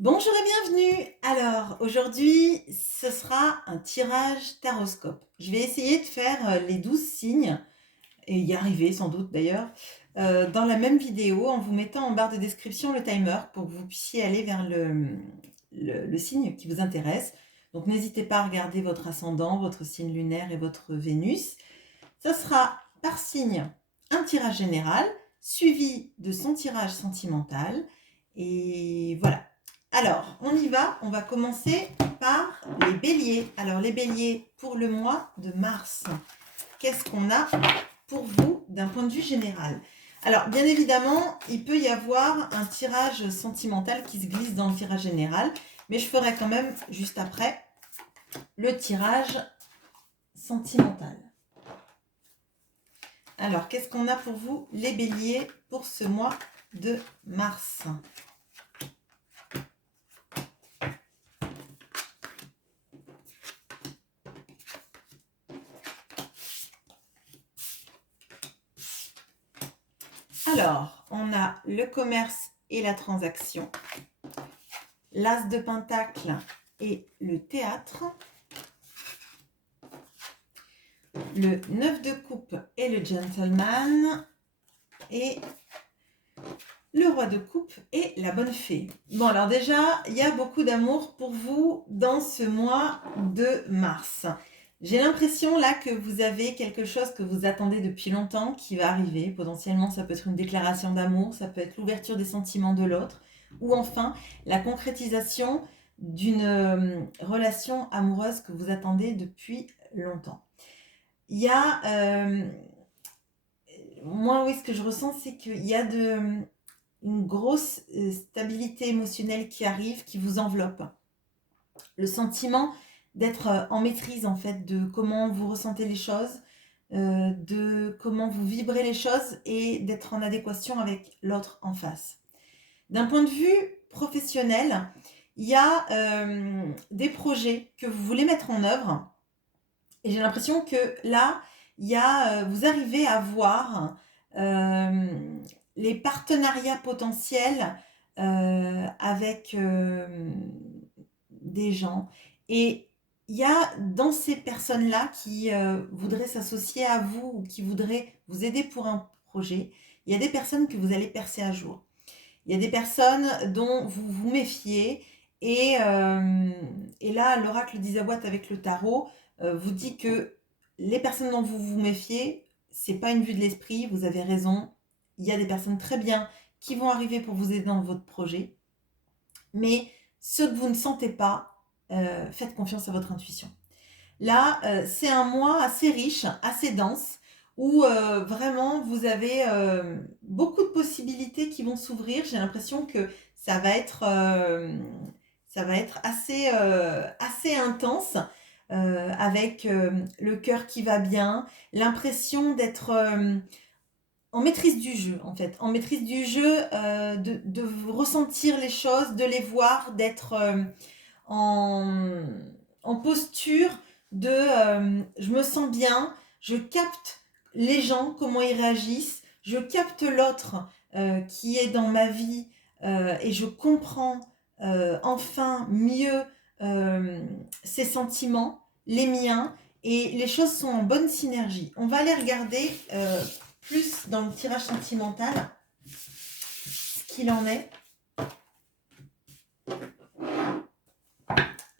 Bonjour et bienvenue. Alors aujourd'hui, ce sera un tirage taroscope. Je vais essayer de faire les 12 signes, et y arriver sans doute d'ailleurs, dans la même vidéo en vous mettant en barre de description le timer pour que vous puissiez aller vers le signe qui vous intéresse. Donc n'hésitez pas à regarder votre ascendant, votre signe lunaire et votre Vénus. Ça sera par signe un tirage général, suivi de son tirage sentimental. Et voilà. Alors, on y va. On va commencer par les béliers. Alors, les béliers pour le mois de mars. Qu'est-ce qu'on a pour vous d'un point de vue général? Alors, bien évidemment, il peut y avoir un tirage sentimental qui se glisse dans le tirage général, mais je ferai quand même juste après le tirage sentimental. Alors, qu'est-ce qu'on a pour vous, les béliers, pour ce mois de mars? Alors, on a le commerce et la transaction, l'as de pentacle et le théâtre, le 9 de coupe et le gentleman, et le roi de coupe et la bonne fée. Bon, alors déjà, il y a beaucoup d'amour pour vous dans ce mois de mars. J'ai l'impression là que vous avez quelque chose que vous attendez depuis longtemps qui va arriver. Potentiellement, ça peut être une déclaration d'amour, ça peut être l'ouverture des sentiments de l'autre, ou enfin la concrétisation d'une relation amoureuse que vous attendez depuis longtemps. Il y a... moi, oui, ce que je ressens, c'est qu'il y a une grosse stabilité émotionnelle qui arrive, qui vous enveloppe. Le sentiment d'être en maîtrise en fait de comment vous ressentez les choses, de comment vous vibrez les choses et d'être en adéquation avec l'autre en face. D'un point de vue professionnel, il y a des projets que vous voulez mettre en œuvre et j'ai l'impression que là, vous arrivez à voir les partenariats potentiels avec des gens. Et il y a dans ces personnes-là qui voudraient s'associer à vous ou qui voudraient vous aider pour un projet, il y a des personnes que vous allez percer à jour. Il y a des personnes dont vous vous méfiez et là, l'oracle d'Isawat avec le tarot vous dit que les personnes dont vous vous méfiez, c'est pas une vue de l'esprit, vous avez raison. Il y a des personnes très bien qui vont arriver pour vous aider dans votre projet. Mais ceux que vous ne sentez pas, faites confiance à votre intuition. Là, c'est un mois assez riche, assez dense, où vraiment vous avez beaucoup de possibilités qui vont s'ouvrir. J'ai l'impression que ça va être, assez intense, avec le cœur qui va bien, l'impression d'être en maîtrise du jeu, en fait, en maîtrise du jeu, de ressentir les choses, de les voir, d'être en, en posture de je me sens bien, je capte les gens, comment ils réagissent, je capte l'autre qui est dans ma vie et je comprends enfin mieux ses sentiments, les miens, et les choses sont en bonne synergie. On va aller regarder plus dans le tirage sentimental ce qu'il en est.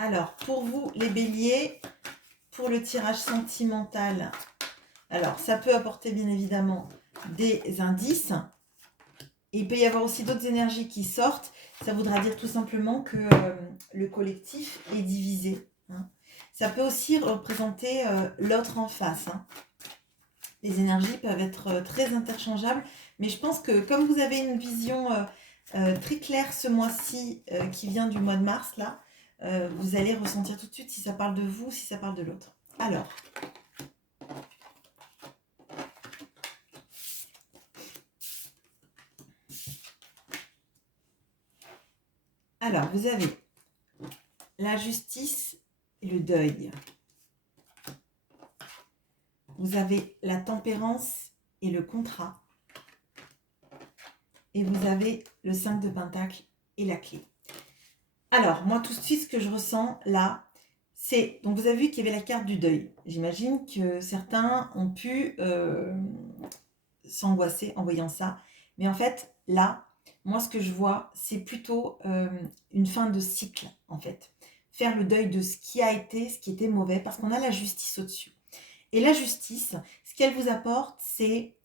Alors, pour vous, les béliers, pour le tirage sentimental, alors ça peut apporter bien évidemment des indices. Et il peut y avoir aussi d'autres énergies qui sortent. Ça voudra dire tout simplement que le collectif est divisé. Hein. Ça peut aussi représenter l'autre en face. Hein. Les énergies peuvent être très interchangeables. Mais je pense que comme vous avez une vision très claire ce mois-ci qui vient du mois de mars, là, vous allez ressentir tout de suite si ça parle de vous, si ça parle de l'autre. Alors, vous avez la justice et le deuil. Vous avez la tempérance et le contrat. Et vous avez le 5 de pentacle et la clé. Alors, moi, tout de suite, ce que je ressens là, c'est... Donc, vous avez vu qu'il y avait la carte du deuil. J'imagine que certains ont pu s'angoisser en voyant ça. Mais en fait, là, moi, ce que je vois, c'est plutôt une fin de cycle, en fait. Faire le deuil de ce qui a été, ce qui était mauvais, parce qu'on a la justice au-dessus. Et la justice, ce qu'elle vous apporte, c'est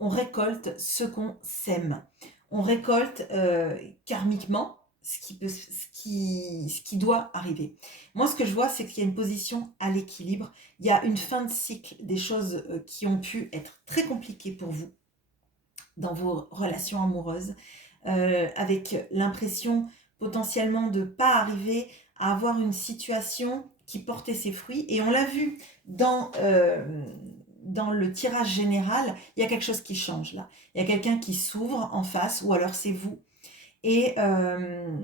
on récolte ce qu'on sème. On récolte karmiquement ce qui doit arriver. Moi, ce que je vois, c'est qu'il y a une position à l'équilibre. Il y a une fin de cycle des choses qui ont pu être très compliquées pour vous dans vos relations amoureuses, avec l'impression potentiellement de ne pas arriver à avoir une situation qui portait ses fruits. Et on l'a vu dans le tirage général, il y a quelque chose qui change là. Il y a quelqu'un qui s'ouvre en face, ou alors c'est vous. Et, euh,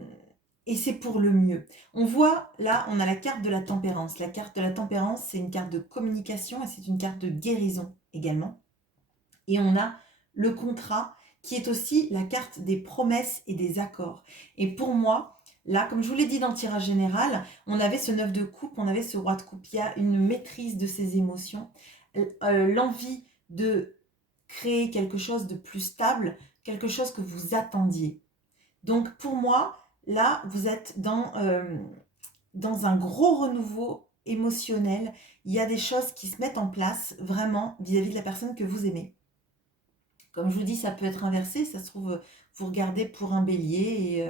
et c'est pour le mieux. On voit, là, on a la carte de la tempérance. La carte de la tempérance, c'est une carte de communication et c'est une carte de guérison également. Et on a le contrat qui est aussi la carte des promesses et des accords. Et pour moi, là, comme je vous l'ai dit dans le tirage général, on avait ce 9 de coupe, on avait ce roi de coupe. Il y a une maîtrise de ses émotions, l'envie de créer quelque chose de plus stable, quelque chose que vous attendiez. Donc pour moi, là, vous êtes dans un gros renouveau émotionnel. Il y a des choses qui se mettent en place vraiment vis-à-vis de la personne que vous aimez. Comme je vous dis, ça peut être inversé. Ça se trouve, vous regardez pour un bélier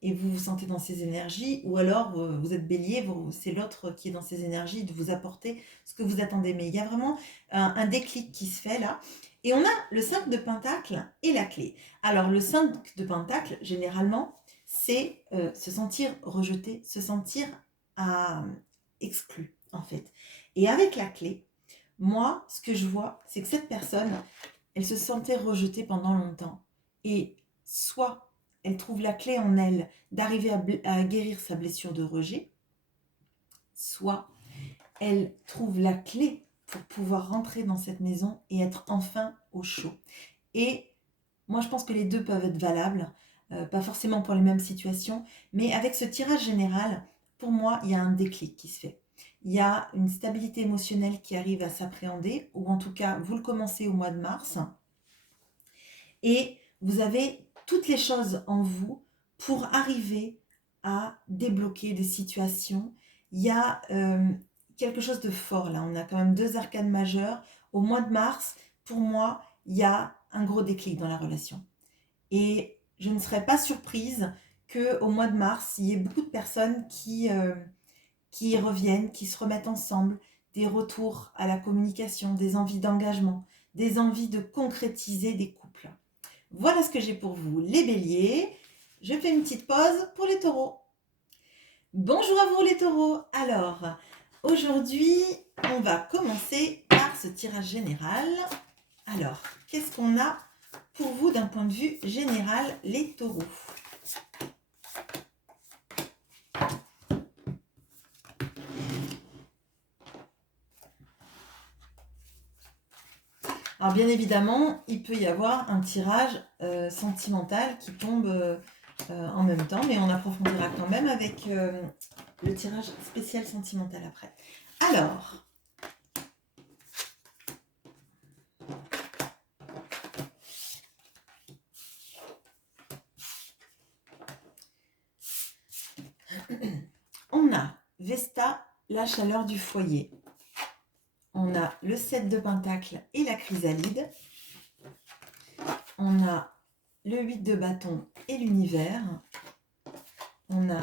et vous vous sentez dans ses énergies. Ou alors, vous êtes bélier, c'est l'autre qui est dans ses énergies de vous apporter ce que vous attendez. Mais il y a vraiment un déclic qui se fait là. Et on a le 5 de Pentacle et la clé. Alors, le 5 de Pentacle, généralement, c'est se sentir rejeté, se sentir exclu, en fait. Et avec la clé, moi, ce que je vois, c'est que cette personne, elle se sentait rejetée pendant longtemps. Et soit elle trouve la clé en elle d'arriver à guérir sa blessure de rejet, soit elle trouve la clé pour pouvoir rentrer dans cette maison et être enfin au chaud. Et moi, je pense que les deux peuvent être valables, pas forcément pour les mêmes situations, mais avec ce tirage général, pour moi, il y a un déclic qui se fait. Il y a une stabilité émotionnelle qui arrive à s'appréhender, ou en tout cas, vous le commencez au mois de mars, et vous avez toutes les choses en vous pour arriver à débloquer des situations. Il y a quelque chose de fort là. On a quand même 2 arcanes majeures. Au mois de mars, pour moi, il y a un gros déclic dans la relation. Et je ne serais pas surprise qu'au mois de mars, il y ait beaucoup de personnes qui y reviennent, qui se remettent ensemble, des retours à la communication, des envies d'engagement, des envies de concrétiser des couples. Voilà ce que j'ai pour vous, les béliers. Je fais une petite pause pour les taureaux. Bonjour à vous les taureaux. Alors, aujourd'hui, on va commencer par ce tirage général. Alors, qu'est-ce qu'on a pour vous d'un point de vue général, les taureaux? Alors bien évidemment, il peut y avoir un tirage sentimental qui tombe en même temps, mais on approfondira quand même avec le tirage spécial sentimental après. Alors, on a Vesta, la chaleur du foyer. On a le 7 de Pentacle et la chrysalide. On a le 8 de bâton et l'univers. On a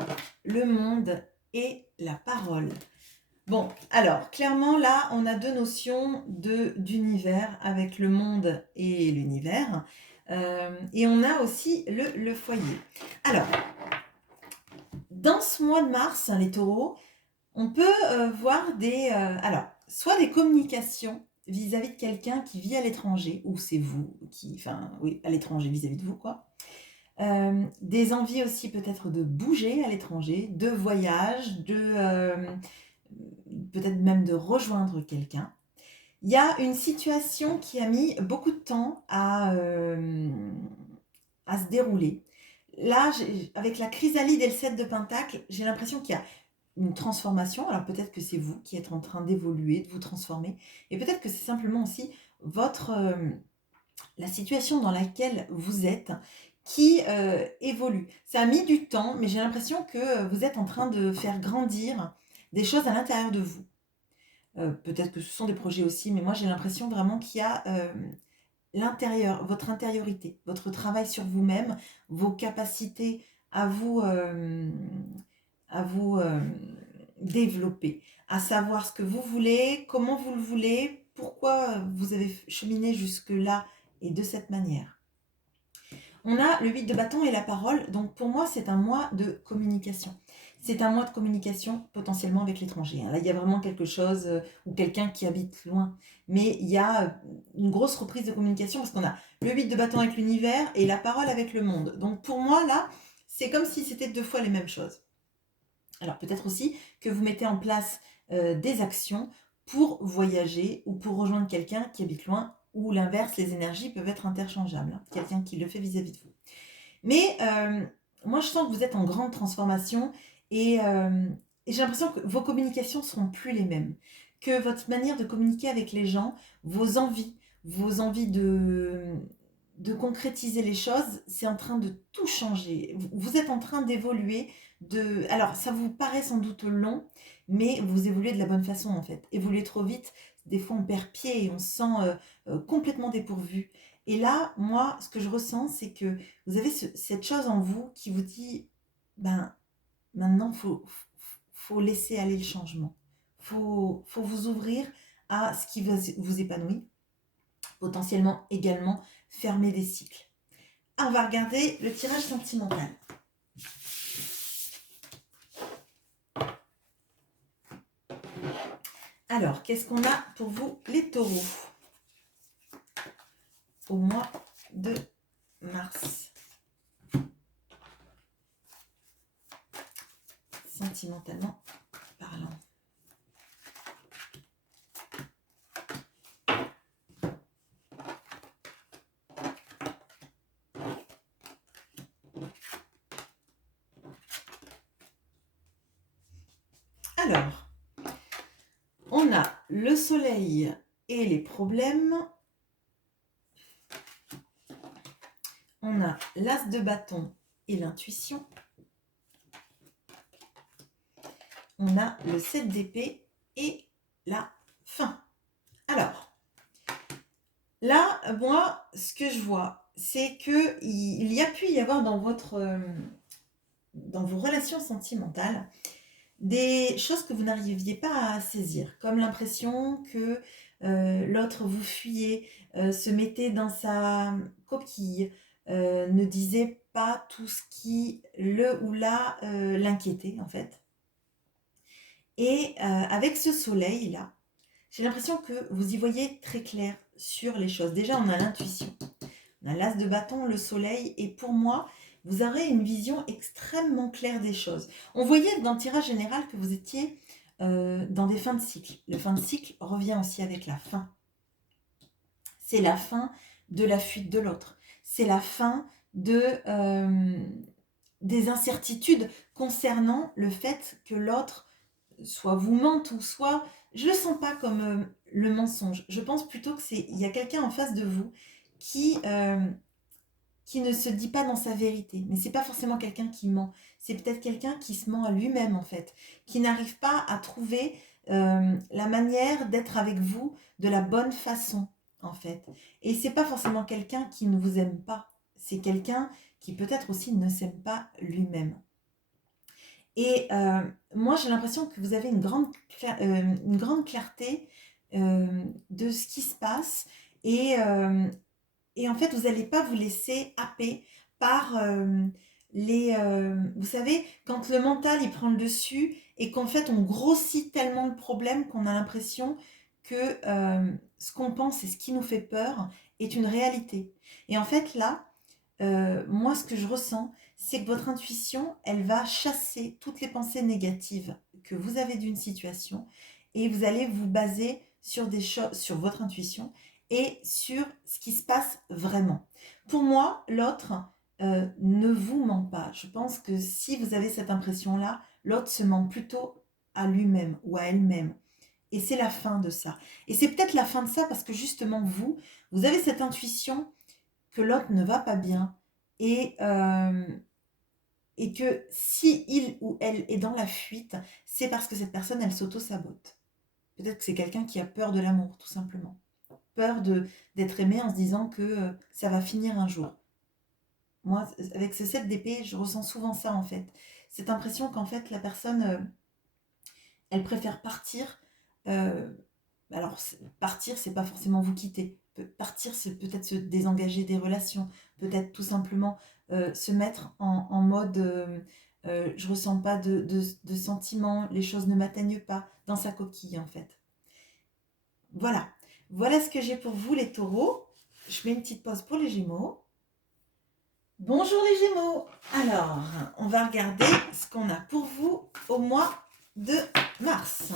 le monde et la parole. Bon, alors, clairement, là, on a 2 notions d'univers avec le monde et l'univers. Et on a aussi le foyer. Alors, dans ce mois de mars, les taureaux, on peut voir alors, soit des communications vis-à-vis de quelqu'un qui vit à l'étranger, ou c'est vous oui, à l'étranger vis-à-vis de vous, quoi. Des envies aussi peut-être de bouger à l'étranger, de voyage, peut-être même de rejoindre quelqu'un. Il y a une situation qui a mis beaucoup de temps à se dérouler. là, avec la chrysalide et le 7 de Pentacle, j'ai l'impression qu'il y a une transformation. Alors peut-être que c'est vous qui êtes en train d'évoluer, de vous transformer. Et peut-être que c'est simplement aussi votre, la situation dans laquelle vous êtes qui évolue. Ça a mis du temps, mais j'ai l'impression que vous êtes en train de faire grandir des choses à l'intérieur de vous. Peut-être que ce sont des projets aussi, mais moi j'ai l'impression vraiment qu'il y a l'intérieur, votre intériorité, votre travail sur vous-même, vos capacités à vous, à vous développer, à savoir ce que vous voulez, comment vous le voulez, pourquoi vous avez cheminé jusque-là et de cette manière. On a le 8 de bâton et la parole, donc pour moi c'est un mois de communication. C'est un mois de communication potentiellement avec l'étranger. Là il y a vraiment quelque chose, ou quelqu'un qui habite loin. Mais il y a une grosse reprise de communication parce qu'on a le 8 de bâton avec l'univers et la parole avec le monde. Donc pour moi là, c'est comme si c'était 2 fois les mêmes choses. Alors peut-être aussi que vous mettez en place des actions pour voyager ou pour rejoindre quelqu'un qui habite loin, ou l'inverse, les énergies peuvent être interchangeables, hein, quelqu'un qui le fait vis-à-vis de vous. Mais moi je sens que vous êtes en grande transformation et j'ai l'impression que vos communications ne seront plus les mêmes, que votre manière de communiquer avec les gens, vos envies de concrétiser les choses, c'est en train de tout changer. Vous êtes en train d'évoluer. Alors, ça vous paraît sans doute long, mais vous évoluez de la bonne façon en fait. Évoluer trop vite, des fois on perd pied et on se sent complètement dépourvu. Et là, moi, ce que je ressens, c'est que vous avez cette chose en vous qui vous dit, ben, maintenant, faut laisser aller le changement. Faut vous ouvrir à ce qui vous épanouit, potentiellement également fermer des cycles. Ah, on va regarder le tirage sentimental. Alors, qu'est-ce qu'on a pour vous, les taureaux, au mois de mars, sentimentalement parlant? Alors, on a le soleil et les problèmes. On a l'as de bâton et l'intuition. On a le 7 d'épée et la fin. Alors, là, moi, ce que je vois, c'est qu'il y a pu y avoir dans vos relations sentimentales des choses que vous n'arriviez pas à saisir, comme l'impression que l'autre vous fuyait, se mettait dans sa coquille, ne disait pas tout ce qui le ou la l'inquiétait en fait. Et avec ce soleil-là, j'ai l'impression que vous y voyez très clair sur les choses. Déjà, on a l'intuition, on a l'as de bâton, le soleil, et pour moi, vous aurez une vision extrêmement claire des choses. On voyait dans le tirage général que vous étiez dans des fins de cycle. Le fin de cycle revient aussi avec la fin. C'est la fin de la fuite de l'autre. C'est la fin des incertitudes concernant le fait que l'autre soit vous mente ou soit... Je ne le sens pas comme le mensonge. Je pense plutôt que il y a quelqu'un en face de vous qui ne se dit pas dans sa vérité. Mais c'est pas forcément quelqu'un qui ment. C'est peut-être quelqu'un qui se ment à lui-même, en fait. Qui n'arrive pas à trouver la manière d'être avec vous de la bonne façon, en fait. Et c'est pas forcément quelqu'un qui ne vous aime pas. C'est quelqu'un qui peut-être aussi ne s'aime pas lui-même. Et moi, j'ai l'impression que vous avez une grande clarté de ce qui se passe. Et en fait, vous n'allez pas vous laisser happer par vous savez, quand le mental, il prend le dessus et qu'en fait, on grossit tellement le problème qu'on a l'impression que ce qu'on pense et ce qui nous fait peur est une réalité. Et en fait, là, moi, ce que je ressens, c'est que votre intuition, elle va chasser toutes les pensées négatives que vous avez d'une situation et vous allez vous baser sur des choses, sur votre intuition et sur ce qui se passe vraiment. Pour moi, l'autre, ne vous ment pas. Je pense que si vous avez cette impression-là, l'autre se ment plutôt à lui-même ou à elle-même. Et c'est la fin de ça. Et c'est peut-être la fin de ça parce que justement, vous avez cette intuition que l'autre ne va pas bien et, et que si il ou elle est dans la fuite, c'est parce que cette personne, elle s'auto-sabote. Peut-être que c'est quelqu'un qui a peur de l'amour, tout simplement. Peur d'être aimé en se disant que ça va finir un jour. Moi, avec ce 7 d'épée, je ressens souvent ça en fait. Cette impression qu'en fait, la personne, elle préfère partir. euh, alors, partir, c'est pas forcément vous quitter. Partir, c'est peut-être se désengager des relations, peut-être tout simplement se mettre en mode je ressens pas de sentiments, les choses ne m'atteignent pas, dans sa coquille en fait. Voilà. Voilà ce que j'ai pour vous les taureaux. Je mets une petite pause pour les gémeaux. Bonjour les gémeaux. Alors, on va regarder ce qu'on a pour vous au mois de mars.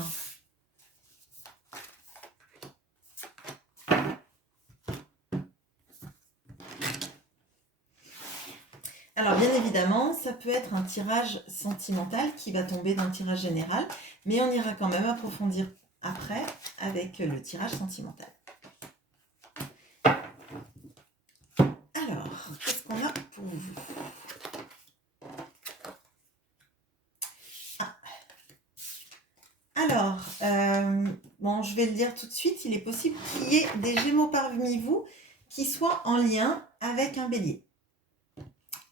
Alors, bien évidemment, ça peut être un tirage sentimental qui va tomber dans le tirage général, mais on ira quand même approfondir après avec le tirage sentimental. Alors, qu'est-ce qu'on a pour vous? Alors, bon, je vais le dire tout de suite, il est possible qu'il y ait des gémeaux parmi vous qui soient en lien avec un bélier.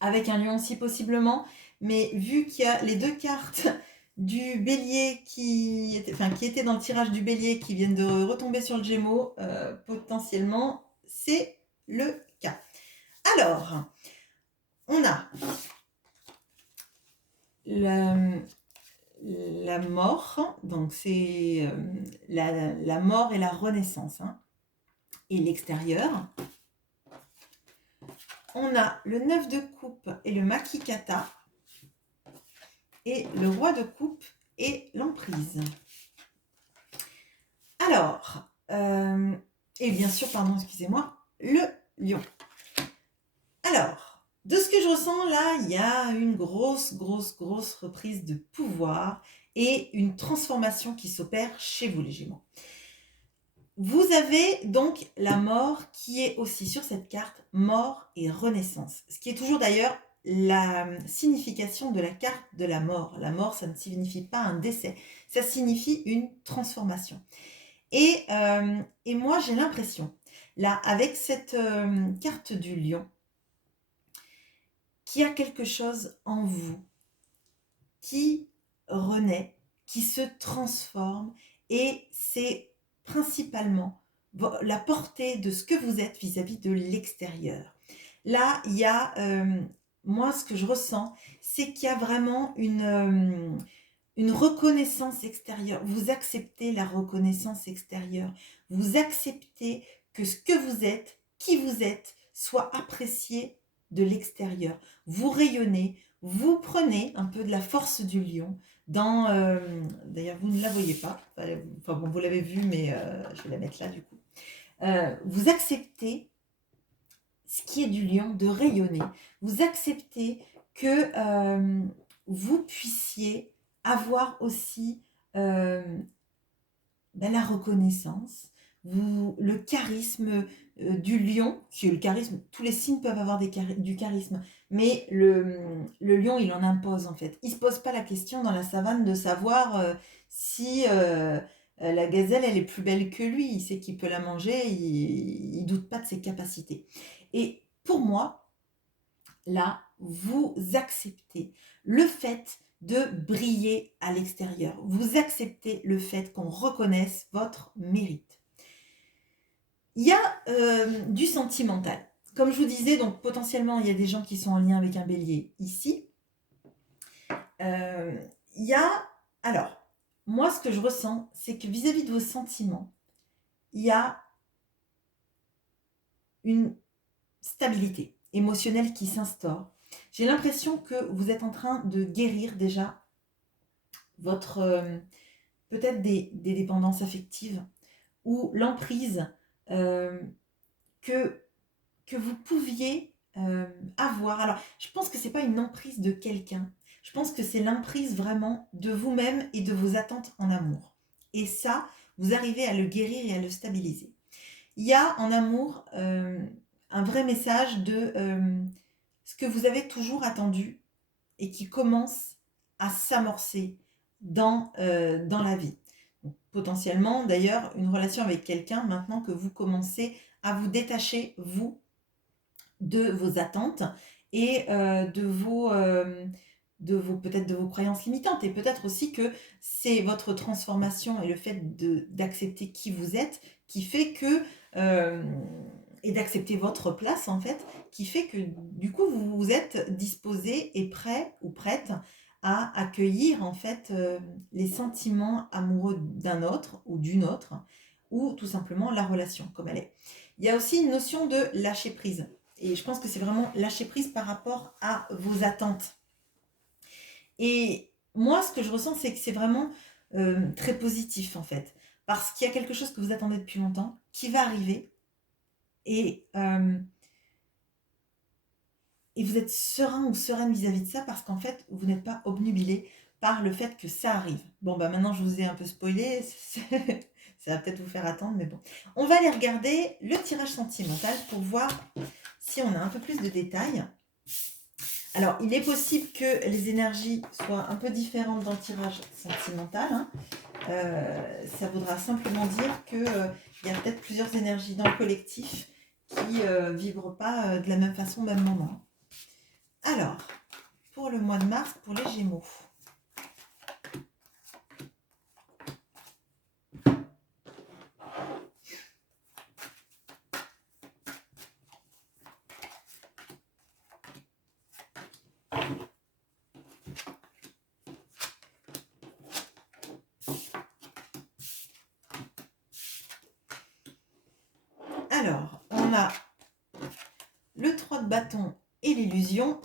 Avec un lion aussi possiblement, mais vu qu'il y a les deux cartes du bélier qui étaient dans le tirage du bélier qui viennent de retomber sur le gémeaux, potentiellement, c'est le cas. Alors, on a la mort, donc c'est la mort et la renaissance, hein, et l'extérieur. On a le 9 de coupe et le makikata, et le roi de coupe et l'emprise. Alors, et bien sûr, pardon, excusez-moi, le lion. Alors, de ce que je ressens là, il y a une grosse reprise de pouvoir et une transformation qui s'opère chez vous les Gémeaux. Vous avez donc la mort qui est aussi sur cette carte, mort et renaissance. Ce qui est toujours d'ailleurs la signification de la carte de la mort. La mort, ça ne signifie pas un décès, ça signifie une transformation. Et moi, j'ai l'impression, là, avec cette carte du lion, qu'il y a quelque chose en vous qui renaît, qui se transforme, et c'est principalement la portée de ce que vous êtes vis-à-vis de l'extérieur. Là, il y a, moi, ce que je ressens, c'est qu'il y a vraiment une reconnaissance extérieure. Vous acceptez la reconnaissance extérieure. Vous acceptez que ce que vous êtes, qui vous êtes, soit apprécié de l'extérieur. Vous rayonnez, vous prenez un peu de la force du lion. D'ailleurs, vous ne la voyez pas. Enfin bon, vous l'avez vue, mais je vais la mettre là du coup. Vous acceptez ce qui est du lion, de rayonner. Vous acceptez que vous puissiez avoir aussi la reconnaissance, le charisme du lion, qui est le charisme, tous les signes peuvent avoir du charisme, mais le lion, il en impose en fait. Il ne se pose pas la question dans la savane de savoir si la gazelle, elle est plus belle que lui. Il sait qu'il peut la manger, il ne doute pas de ses capacités. Et pour moi, là, vous acceptez le fait de briller à l'extérieur. Vous acceptez le fait qu'on reconnaisse votre mérite. Il y a du sentimental. Comme je vous disais, donc potentiellement, il y a des gens qui sont en lien avec un bélier ici. Il y a... Alors, moi, ce que je ressens, c'est que vis-à-vis de vos sentiments, il y a une stabilité émotionnelle qui s'instaure. J'ai l'impression que vous êtes en train de guérir déjà votre peut-être des dépendances affectives ou l'emprise que vous pouviez avoir. Alors, je pense que c'est pas une emprise de quelqu'un. Je pense que c'est l'emprise vraiment de vous-même et de vos attentes en amour. Et ça, vous arrivez à le guérir et à le stabiliser. Il y a en amour un vrai message de ce que vous avez toujours attendu et qui commence à s'amorcer dans la vie. Donc, potentiellement, d'ailleurs, une relation avec quelqu'un, maintenant que vous commencez à vous détacher, vous, de vos attentes et de vos peut-être de vos croyances limitantes et peut-être aussi que c'est votre transformation et le fait d'accepter qui vous êtes qui fait que euh, et d'accepter votre place en fait qui fait que du coup vous vous êtes disposé et prêt ou prête à accueillir en fait les sentiments amoureux d'un autre ou d'une autre ou tout simplement la relation comme elle est. Il y a aussi une notion de lâcher prise. Et je pense que c'est vraiment lâcher prise par rapport à vos attentes. Et moi, ce que je ressens, c'est que c'est vraiment très positif, en fait. Parce qu'il y a quelque chose que vous attendez depuis longtemps, qui va arriver, et, euh, et vous êtes serein ou sereine vis-à-vis de ça, parce qu'en fait, vous n'êtes pas obnubilé par le fait que ça arrive. Bon, bah maintenant, je vous ai un peu spoilé, ça va peut-être vous faire attendre, mais bon. On va aller regarder le tirage sentimental pour voir si on a un peu plus de détails. Alors, il est possible que les énergies soient un peu différentes dans le tirage sentimental. Hein. Ça voudra simplement dire qu'il y a peut-être plusieurs énergies dans le collectif qui ne vibrent pas de la même façon au même moment. Alors, pour le mois de mars, pour les Gémeaux. Alors, on a le 3 de bâton et l'illusion.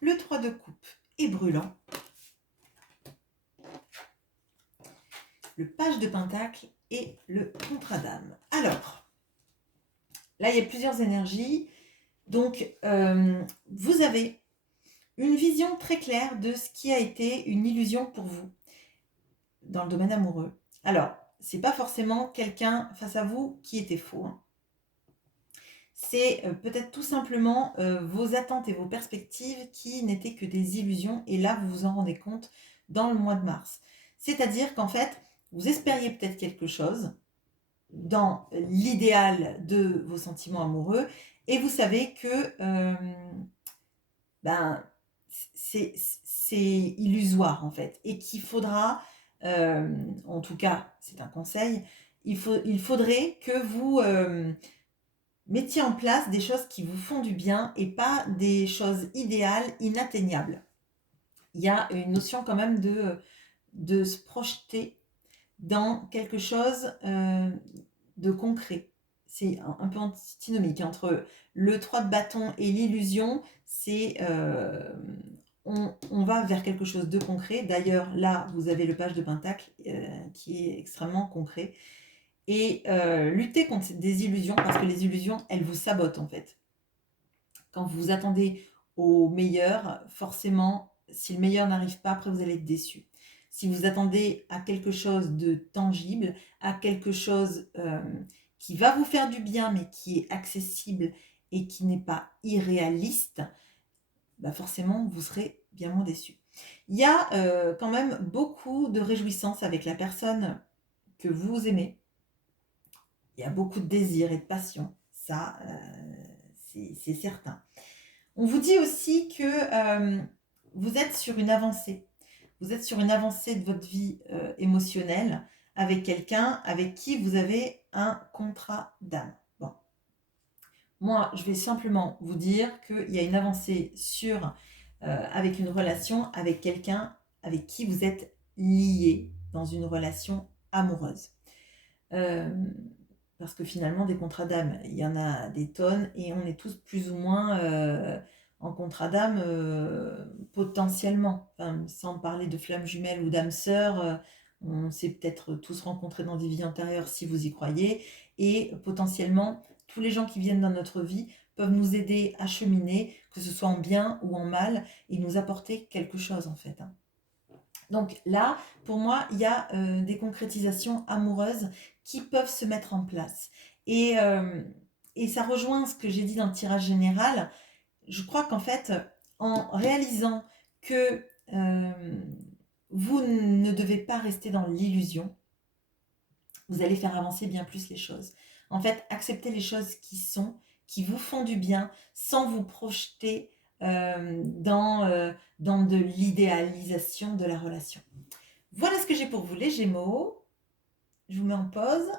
Le 3 de coupe et brûlant. Le page de pentacle et le contrat d'âme. Alors, là, il y a plusieurs énergies. Donc, vous avez une vision très claire de ce qui a été une illusion pour vous dans le domaine amoureux. Alors, c'est pas forcément quelqu'un face à vous qui était faux. Hein. C'est peut-être tout simplement vos attentes et vos perspectives qui n'étaient que des illusions et là, vous vous en rendez compte dans le mois de mars. C'est-à-dire qu'en fait, vous espériez peut-être quelque chose dans l'idéal de vos sentiments amoureux et vous savez que ben, c'est illusoire en fait et qu'il faudra, en tout cas c'est un conseil, il faudrait que vous mettiez en place des choses qui vous font du bien et pas des choses idéales, inatteignables. Il y a une notion quand même de se projeter dans quelque chose de concret. C'est un peu antinomique entre le 3 de bâton et l'illusion, c'est on va vers quelque chose de concret. D'ailleurs, là, vous avez le page de pentacle qui est extrêmement concret. Et lutter contre des illusions, parce que les illusions, elles vous sabotent en fait. Quand vous vous attendez au meilleur, forcément, si le meilleur n'arrive pas, après vous allez être déçu. Si vous attendez à quelque chose de tangible, à quelque chose qui va vous faire du bien, mais qui est accessible et qui n'est pas irréaliste, bah forcément, vous serez bien moins déçu. Il y a quand même beaucoup de réjouissance avec la personne que vous aimez. Il y a beaucoup de désir et de passion, ça, c'est certain. On vous dit aussi que vous êtes sur une avancée. Vous êtes sur une avancée de votre vie émotionnelle avec quelqu'un avec qui vous avez un contrat d'âme. Bon. Moi, je vais simplement vous dire qu'il y a une avancée avec une relation avec quelqu'un avec qui vous êtes lié dans une relation amoureuse. Parce que finalement, des contrats d'âme, il y en a des tonnes et on est tous plus ou moins en contrat d'âme potentiellement. Enfin, sans parler de flammes jumelles ou d'âmes sœurs, On s'est peut-être tous rencontrés dans des vies antérieures si vous y croyez. Et potentiellement, tous les gens qui viennent dans notre vie peuvent nous aider à cheminer, que ce soit en bien ou en mal, et nous apporter quelque chose en fait. Donc là, pour moi, il y a des concrétisations amoureuses qui peuvent se mettre en place. Et, euh, et ça rejoint ce que j'ai dit dans le tirage général. Je crois qu'en fait, en réalisant que vous ne devez pas rester dans l'illusion, vous allez faire avancer bien plus les choses. En fait, acceptez les choses qui sont, qui vous font du bien, sans vous projeter dans de l'idéalisation de la relation. Voilà ce que j'ai pour vous, les Gémeaux. Je vous mets en pause.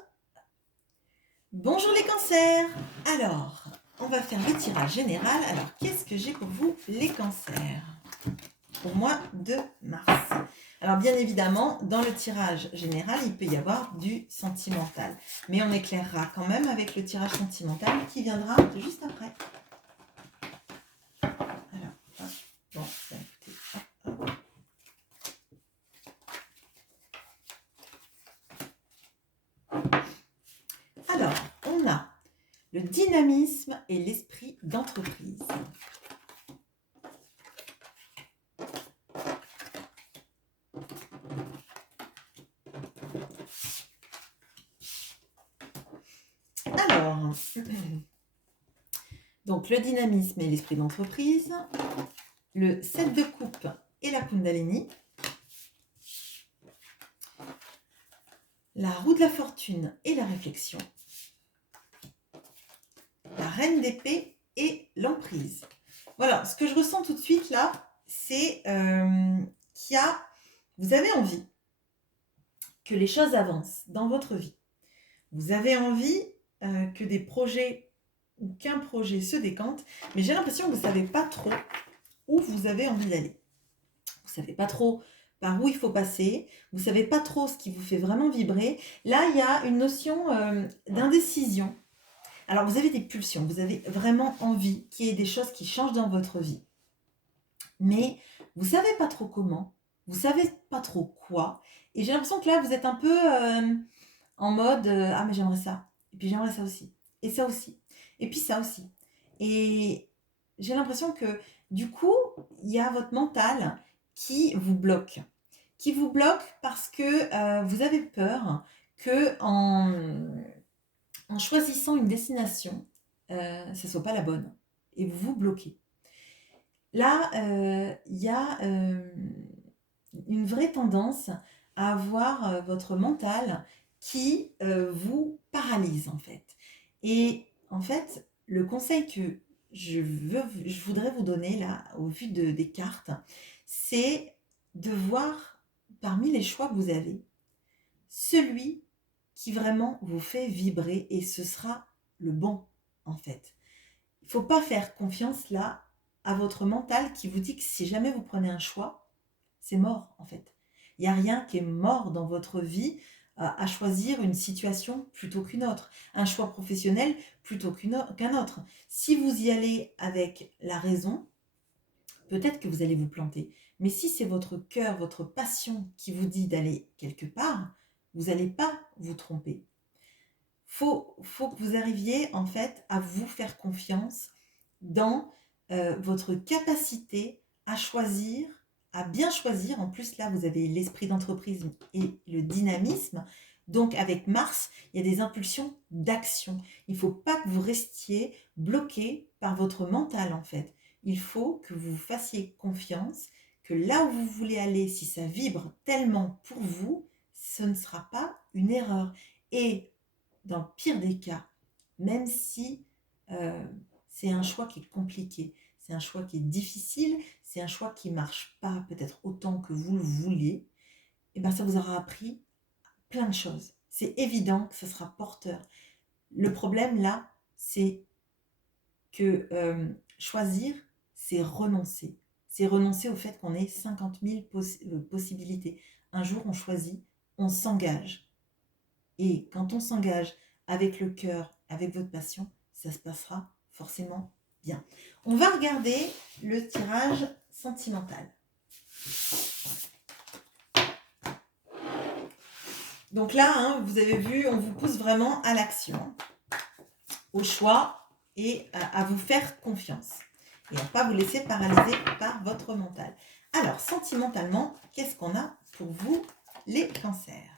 Bonjour les cancers. Alors, on va faire le tirage général. Alors, qu'est-ce que j'ai pour vous, les cancers, au mois de mars? Alors, bien évidemment, dans le tirage général, il peut y avoir du sentimental. Mais on éclairera quand même avec le tirage sentimental qui viendra juste après. Alors, hop, bon, écoutez, hop, hop. Alors, on a le dynamisme et l'esprit d'entreprise. Alors, donc le dynamisme et l'esprit d'entreprise, le 7 de coupe et la Kundalini, la roue de la fortune et la réflexion, la reine d'épée et l'emprise. Voilà, ce que je ressens tout de suite là, c'est vous avez envie que les choses avancent dans votre vie. Vous avez envie que des projets ou qu'un projet se décante, mais j'ai l'impression que vous ne savez pas trop où vous avez envie d'aller. Vous ne savez pas trop par où il faut passer, vous ne savez pas trop ce qui vous fait vraiment vibrer. Là, il y a une notion d'indécision. Alors, vous avez des pulsions, vous avez vraiment envie qu'il y ait des choses qui changent dans votre vie. Mais vous ne savez pas trop comment, vous ne savez pas trop quoi. Et j'ai l'impression que là, vous êtes un peu en mode ah, mais j'aimerais ça. Et puis j'aimerais ça aussi. Et ça aussi. Et puis ça aussi. Et j'ai l'impression que du coup, il y a votre mental qui vous bloque. Qui vous bloque parce que vous avez peur que en choisissant une destination, ça ne soit pas la bonne. Et vous vous bloquez. Là, il y a une vraie tendance à avoir votre mental qui vous paralyse en fait. Et en fait, le conseil que je voudrais vous donner là, au vu des cartes, c'est de voir parmi les choix que vous avez, celui qui vraiment vous fait vibrer et ce sera le bon en fait. Il ne faut pas faire confiance là à votre mental qui vous dit que si jamais vous prenez un choix, c'est mort en fait. Il n'y a rien qui est mort dans votre vie à choisir une situation plutôt qu'une autre, un choix professionnel plutôt qu'un autre. Si vous y allez avec la raison, peut-être que vous allez vous planter. Mais si c'est votre cœur, votre passion qui vous dit d'aller quelque part, vous n'allez pas vous tromper. Faut que vous arriviez en fait à vous faire confiance dans votre capacité à choisir, à bien choisir. En plus, là, vous avez l'esprit d'entreprise et le dynamisme. Donc, avec Mars, il y a des impulsions d'action. Il ne faut pas que vous restiez bloqué par votre mental, en fait. Il faut que vous fassiez confiance que là où vous voulez aller, si ça vibre tellement pour vous, ce ne sera pas une erreur. Et dans le pire des cas, même si c'est un choix qui est compliqué, c'est un choix qui est difficile, c'est un choix qui ne marche pas peut-être autant que vous le vouliez, et bien ça vous aura appris plein de choses. C'est évident que ce sera porteur. Le problème là, c'est que choisir, c'est renoncer. C'est renoncer au fait qu'on ait 50 000 possibilités. Un jour, on choisit, on s'engage. Et quand on s'engage avec le cœur, avec votre passion, ça se passera forcément bien. On va regarder le tirage sentimental. Donc là, hein, vous avez vu, on vous pousse vraiment à l'action, au choix et à vous faire confiance. Et à ne pas vous laisser paralyser par votre mental. Alors, sentimentalement, qu'est-ce qu'on a pour vous, les cancers?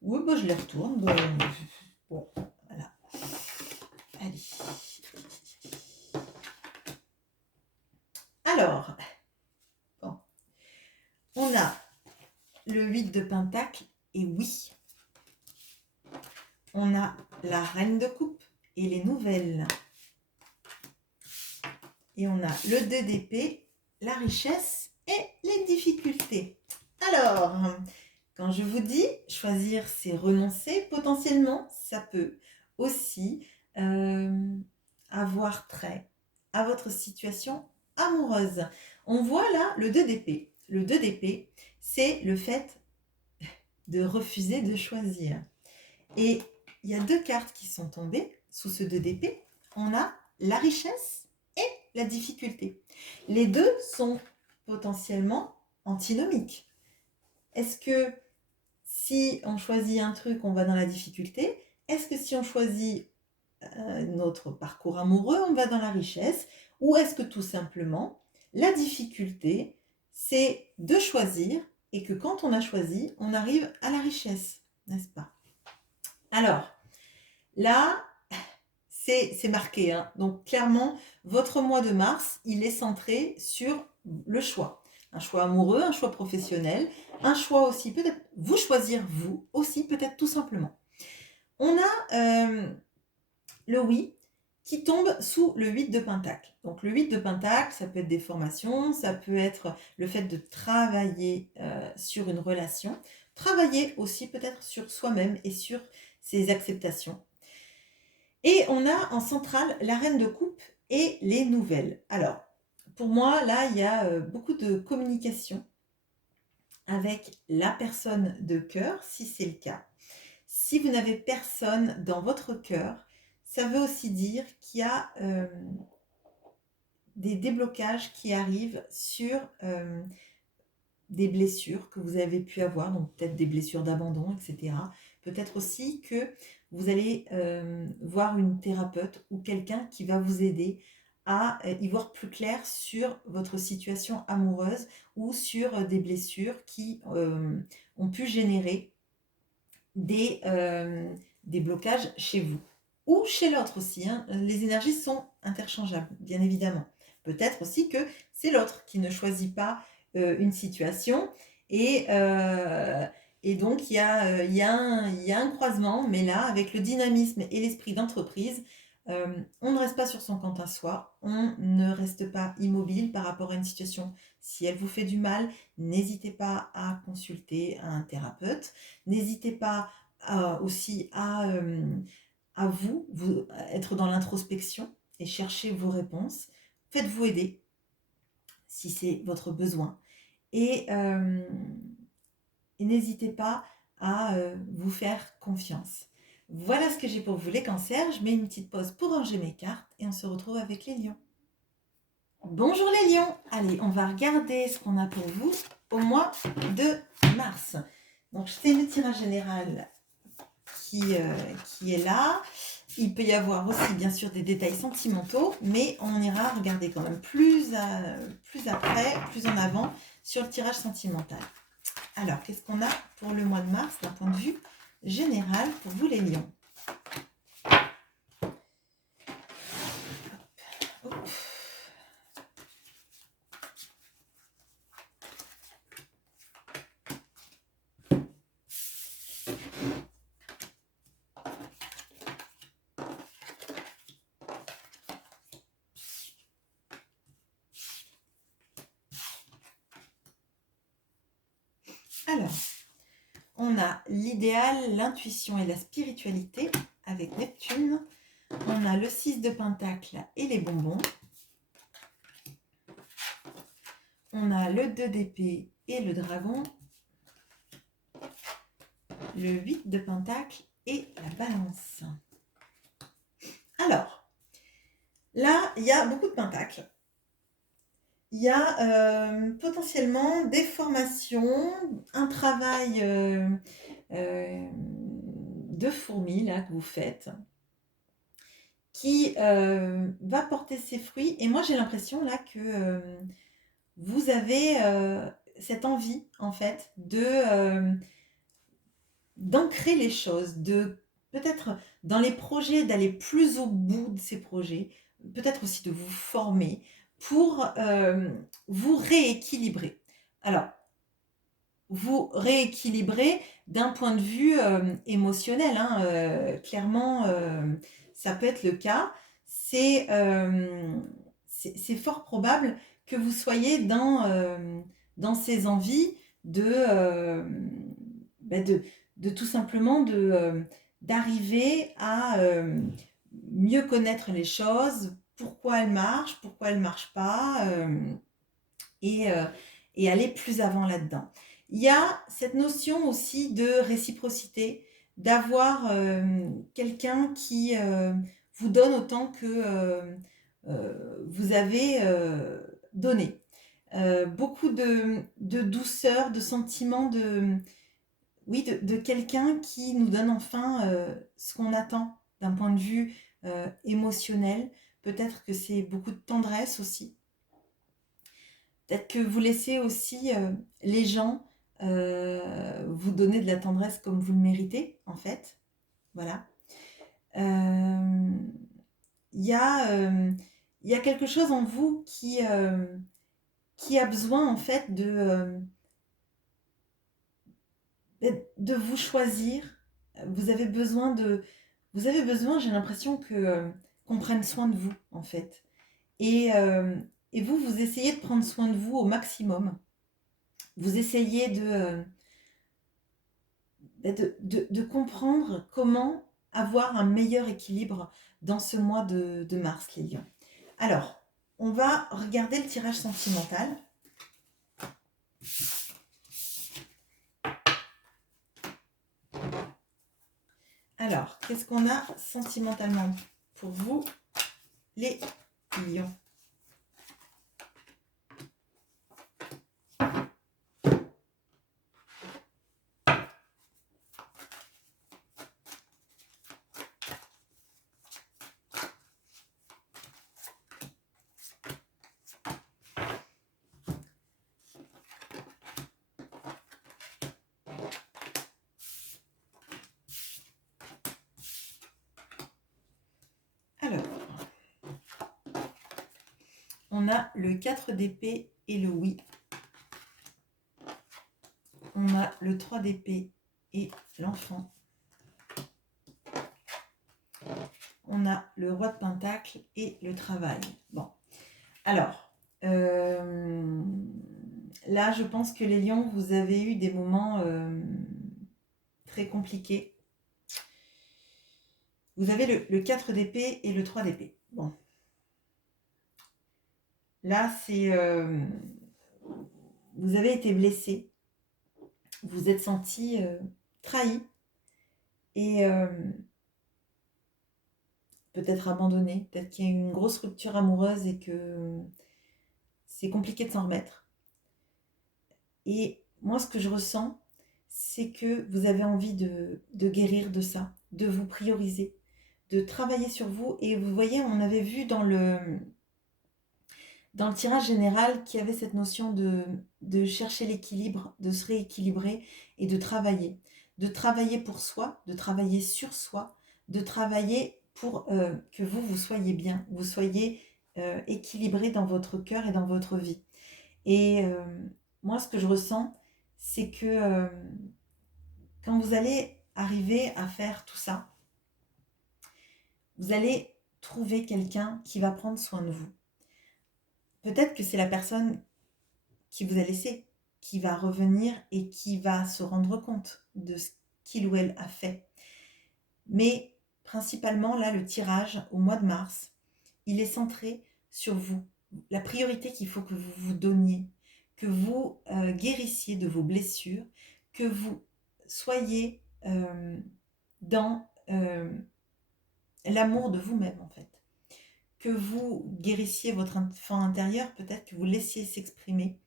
Oui, bah, je les retourne. Bon, voilà. Allez. Alors, bon. On a le 8 de Pentacle, et oui. On a la Reine de Coupe et les nouvelles. Et on a le 2 d'épée, la richesse et les difficultés. Alors, quand je vous dis choisir, c'est renoncer, potentiellement, ça peut aussi avoir trait à votre situation amoureuse. On voit là le 2 d'épée. Le 2 d'épée, c'est le fait de refuser de choisir. Et il y a deux cartes qui sont tombées sous ce 2 d'épée. On a la richesse et la difficulté. Les deux sont potentiellement antinomiques. Est-ce que si on choisit un truc, on va dans la difficulté? Est-ce que si on choisit notre parcours amoureux, on va dans la richesse? Ou est-ce que tout simplement, la difficulté, c'est de choisir et que quand on a choisi, on arrive à la richesse, n'est-ce pas? Alors, là, c'est marqué, hein. Donc clairement, votre mois de mars, il est centré sur le choix. Un choix amoureux, un choix professionnel, un choix aussi, peut-être vous choisir vous aussi, peut-être tout simplement. On a le oui qui tombe sous le 8 de Pentacle. Donc le 8 de Pentacle, ça peut être des formations, ça peut être le fait de travailler sur une relation, travailler aussi peut-être sur soi-même et sur ses acceptations. Et on a en centrale la Reine de Coupe et les nouvelles. Alors, pour moi, là, il y a beaucoup de communication avec la personne de cœur, si c'est le cas. Si vous n'avez personne dans votre cœur, ça veut aussi dire qu'il y a des déblocages qui arrivent sur des blessures que vous avez pu avoir, donc peut-être des blessures d'abandon, etc. Peut-être aussi que vous allez voir une thérapeute ou quelqu'un qui va vous aider à y voir plus clair sur votre situation amoureuse ou sur des blessures qui ont pu générer des blocages chez vous ou chez l'autre aussi, hein. Les énergies sont interchangeables, bien évidemment. Peut-être aussi que c'est l'autre qui ne choisit pas une situation et donc il y a un croisement, mais là, avec le dynamisme et l'esprit d'entreprise, on ne reste pas sur son compte à soi, on ne reste pas immobile par rapport à une situation. Si elle vous fait du mal, n'hésitez pas à consulter un thérapeute. N'hésitez pas aussi à vous être dans l'introspection et chercher vos réponses. Faites-vous aider si c'est votre besoin. Et n'hésitez pas à vous faire confiance. Voilà ce que j'ai pour vous les cancers. Je mets une petite pause pour ranger mes cartes et on se retrouve avec les lions. Bonjour les lions. Allez, on va regarder ce qu'on a pour vous au mois de mars. Donc, je fais le tirage général qui est là. Il peut y avoir aussi, bien sûr, des détails sentimentaux, mais on ira regarder quand même plus après, plus en avant, sur le tirage sentimental. Alors, qu'est-ce qu'on a pour le mois de mars, d'un point de vue général, pour vous les lions? Hop, hop. Alors, on a l'idéal, l'intuition et la spiritualité avec Neptune. On a le 6 de Pentacle et les bonbons. On a le 2 d'épée et le dragon. Le 8 de Pentacle et la balance. Alors, là, il y a beaucoup de pentacles. Il y a potentiellement des formations, un travail de fourmi là que vous faites qui va porter ses fruits. Et moi, j'ai l'impression là que vous avez cette envie en fait d'ancrer les choses, de peut-être dans les projets, d'aller plus au bout de ces projets, peut-être aussi de vous former pour vous rééquilibrer. Alors, vous rééquilibrer d'un point de vue émotionnel, hein, clairement, ça peut être le cas. C'est fort probable que vous soyez dans ces envies de, bah, de tout simplement d'arriver à mieux connaître les choses, pourquoi elles marchent pas, et, euh, et aller plus avant là-dedans. Il y a cette notion aussi de réciprocité, d'avoir quelqu'un qui vous donne autant que vous avez donné. Beaucoup de douceur, de sentiment oui, de quelqu'un qui nous donne enfin ce qu'on attend d'un point de vue émotionnel. Peut-être que c'est beaucoup de tendresse aussi. Peut-être que vous laissez aussi les gens vous donner de la tendresse comme vous le méritez, en fait. Voilà. Euh, Il y a, il y a quelque chose en vous qui a besoin, en fait, de vous choisir. Vous avez besoin vous avez besoin, j'ai l'impression qu'on prenne soin de vous, en fait. Et, euh, et vous, vous essayez de prendre soin de vous au maximum. Vous essayez de comprendre comment avoir un meilleur équilibre dans ce mois de mars, les lions. Alors, on va regarder le tirage sentimental. Alors, qu'est-ce qu'on a sentimentalement pour vous, les lions? Alors, on a le 4 d'épée et le oui. On a le 3 d'épée et l'enfant. On a le roi de pentacle et le travail. Bon, alors, là, je pense que les lions, vous avez eu des moments très compliqués. Vous avez le 4 d'épée et le 3 d'épée. Bon. Là, vous avez été blessé. Vous vous êtes senti trahi et peut-être abandonné. Peut-être qu'il y a eu une grosse rupture amoureuse et que c'est compliqué de s'en remettre. Et moi, ce que je ressens, c'est que vous avez envie de guérir de ça, de vous prioriser, de travailler sur vous. Et vous voyez, on avait vu dans le tirage général qu'il y avait cette notion de chercher l'équilibre, de se rééquilibrer et de travailler. De travailler pour soi, de travailler sur soi, de travailler pour que vous soyez bien, vous soyez équilibré dans votre cœur et dans votre vie. Et moi, ce que je ressens, c'est que quand vous allez arriver à faire tout ça, vous allez trouver quelqu'un qui va prendre soin de vous. Peut-être que c'est la personne qui vous a laissé, qui va revenir et qui va se rendre compte de ce qu'il ou elle a fait. Mais principalement, là, le tirage au mois de mars, il est centré sur vous. La priorité qu'il faut que vous vous donniez, que vous guérissiez de vos blessures, que vous soyez dans l'amour de vous-même en fait. Que vous guérissiez votre enfant intérieur, peut-être que vous laissiez s'exprimer,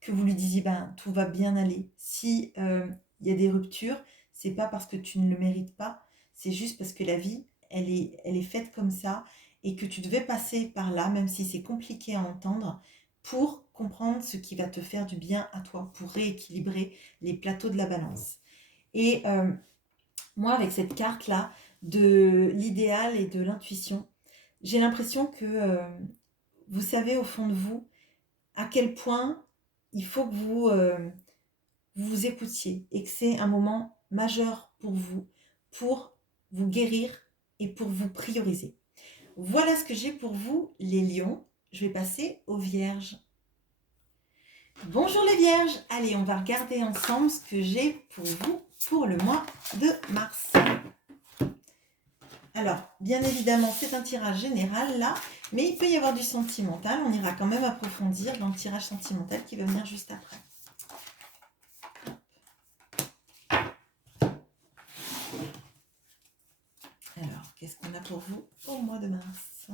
que vous lui disiez ben tout va bien aller. Si il y a des ruptures, c'est pas parce que tu ne le mérites pas, c'est juste parce que la vie, elle est faite comme ça et que tu devais passer par là, même si c'est compliqué à entendre, pour comprendre ce qui va te faire du bien à toi, pour rééquilibrer les plateaux de la balance. Et moi, avec cette carte-là de l'idéal et de l'intuition, j'ai l'impression que vous savez au fond de vous à quel point il faut que vous vous écoutiez et que c'est un moment majeur pour vous guérir et pour vous prioriser. Voilà ce que j'ai pour vous, les lions. Je vais passer aux vierges. Bonjour les vierges. Allez, on va regarder ensemble ce que j'ai pour vous pour le mois de mars. Alors, bien évidemment, c'est un tirage général là, mais il peut y avoir du sentimental. On ira quand même approfondir dans le tirage sentimental qui va venir juste après. Alors, qu'est-ce qu'on a pour vous au mois de mars?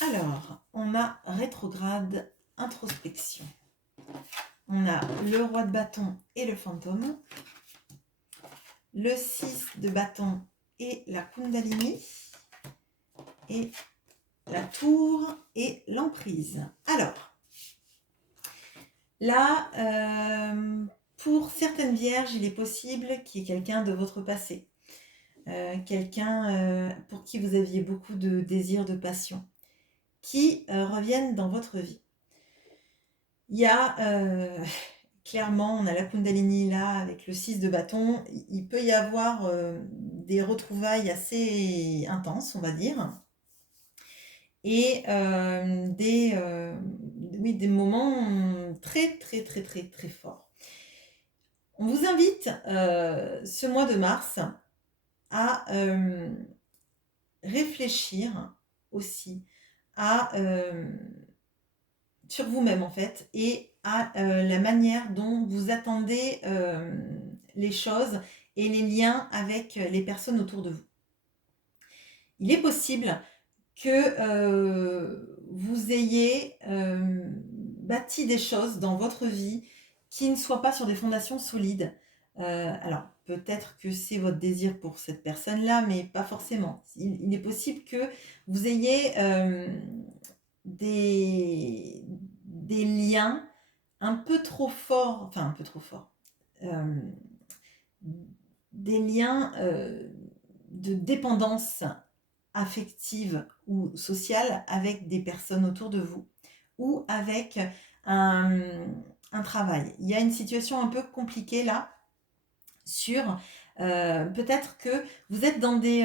Alors, on a rétrograde, introspection. On a le roi de bâton et le fantôme. Le 6 de bâton et la kundalini. Et la tour et l'emprise. Alors, là, pour certaines vierges, il est possible qu'il y ait quelqu'un de votre passé. Quelqu'un pour qui vous aviez beaucoup de désir, de passion, qui reviennent dans votre vie. Il y a clairement, on a la Kundalini là avec le 6 de bâton. Il peut y avoir des retrouvailles assez intenses, on va dire, et des moments très très très très très forts. On vous invite ce mois de mars à réfléchir aussi sur vous-même en fait et à la manière dont vous attendez les choses et les liens avec les personnes autour de vous. Il est possible que vous ayez bâti des choses dans votre vie qui ne soient pas sur des fondations solides. Alors, peut-être que c'est votre désir pour cette personne-là, mais pas forcément. Il est possible que vous ayez des liens un peu trop forts, enfin un peu trop forts, des liens de dépendance affective ou sociale avec des personnes autour de vous ou avec un travail. Il y a une situation un peu compliquée là sur peut-être que vous êtes dans des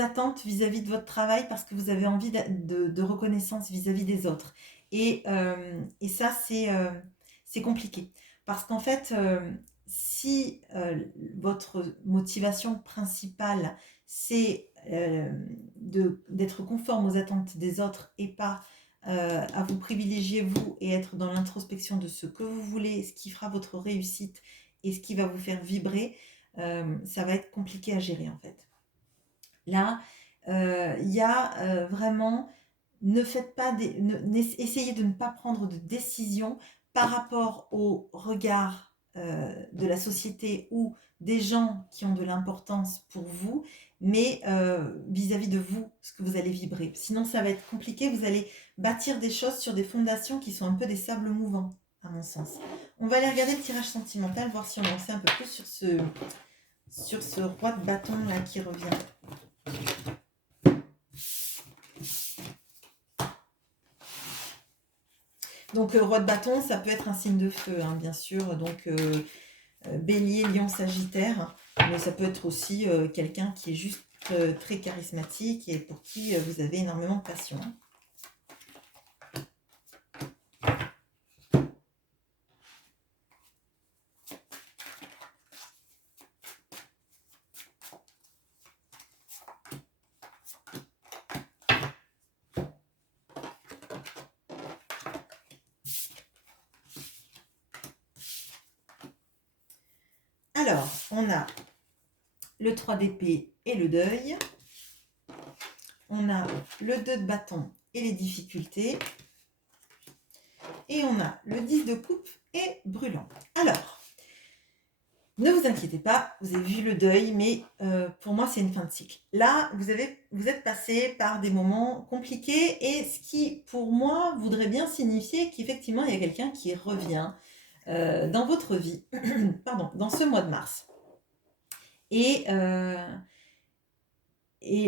attentes vis-à-vis de votre travail parce que vous avez envie de reconnaissance vis-à-vis des autres. Et ça, c'est compliqué. Parce qu'en fait, si votre motivation principale, c'est d'être conforme aux attentes des autres et pas à vous privilégier vous et être dans l'introspection de ce que vous voulez, ce qui fera votre réussite et ce qui va vous faire vibrer, ça va être compliqué à gérer en fait. Là, il y a vraiment, ne faites pas essayez de ne pas prendre de décision par rapport au regard de la société ou des gens qui ont de l'importance pour vous, mais vis-à-vis de vous, ce que vous allez vibrer. Sinon, ça va être compliqué, vous allez bâtir des choses sur des fondations qui sont un peu des sables mouvants, à mon sens. On va aller regarder le tirage sentimental, voir si on en sait un peu plus sur ce roi de bâton là qui revient. Donc le roi de bâton, ça peut être un signe de feu, hein, bien sûr. Donc bélier, lion, sagittaire. Mais ça peut être aussi quelqu'un qui est juste très charismatique et pour qui vous avez énormément de passion. Alors, on a le 3 d'épée et le deuil. On a le 2 de bâton et les difficultés. Et on a le 10 de coupe et brûlant. Alors, ne vous inquiétez pas, vous avez vu le deuil, mais pour moi, c'est une fin de cycle. Là, vous êtes passé par des moments compliqués et ce qui, pour moi, voudrait bien signifier qu'effectivement, il y a quelqu'un qui revient dans votre vie, pardon, dans ce mois de mars. Et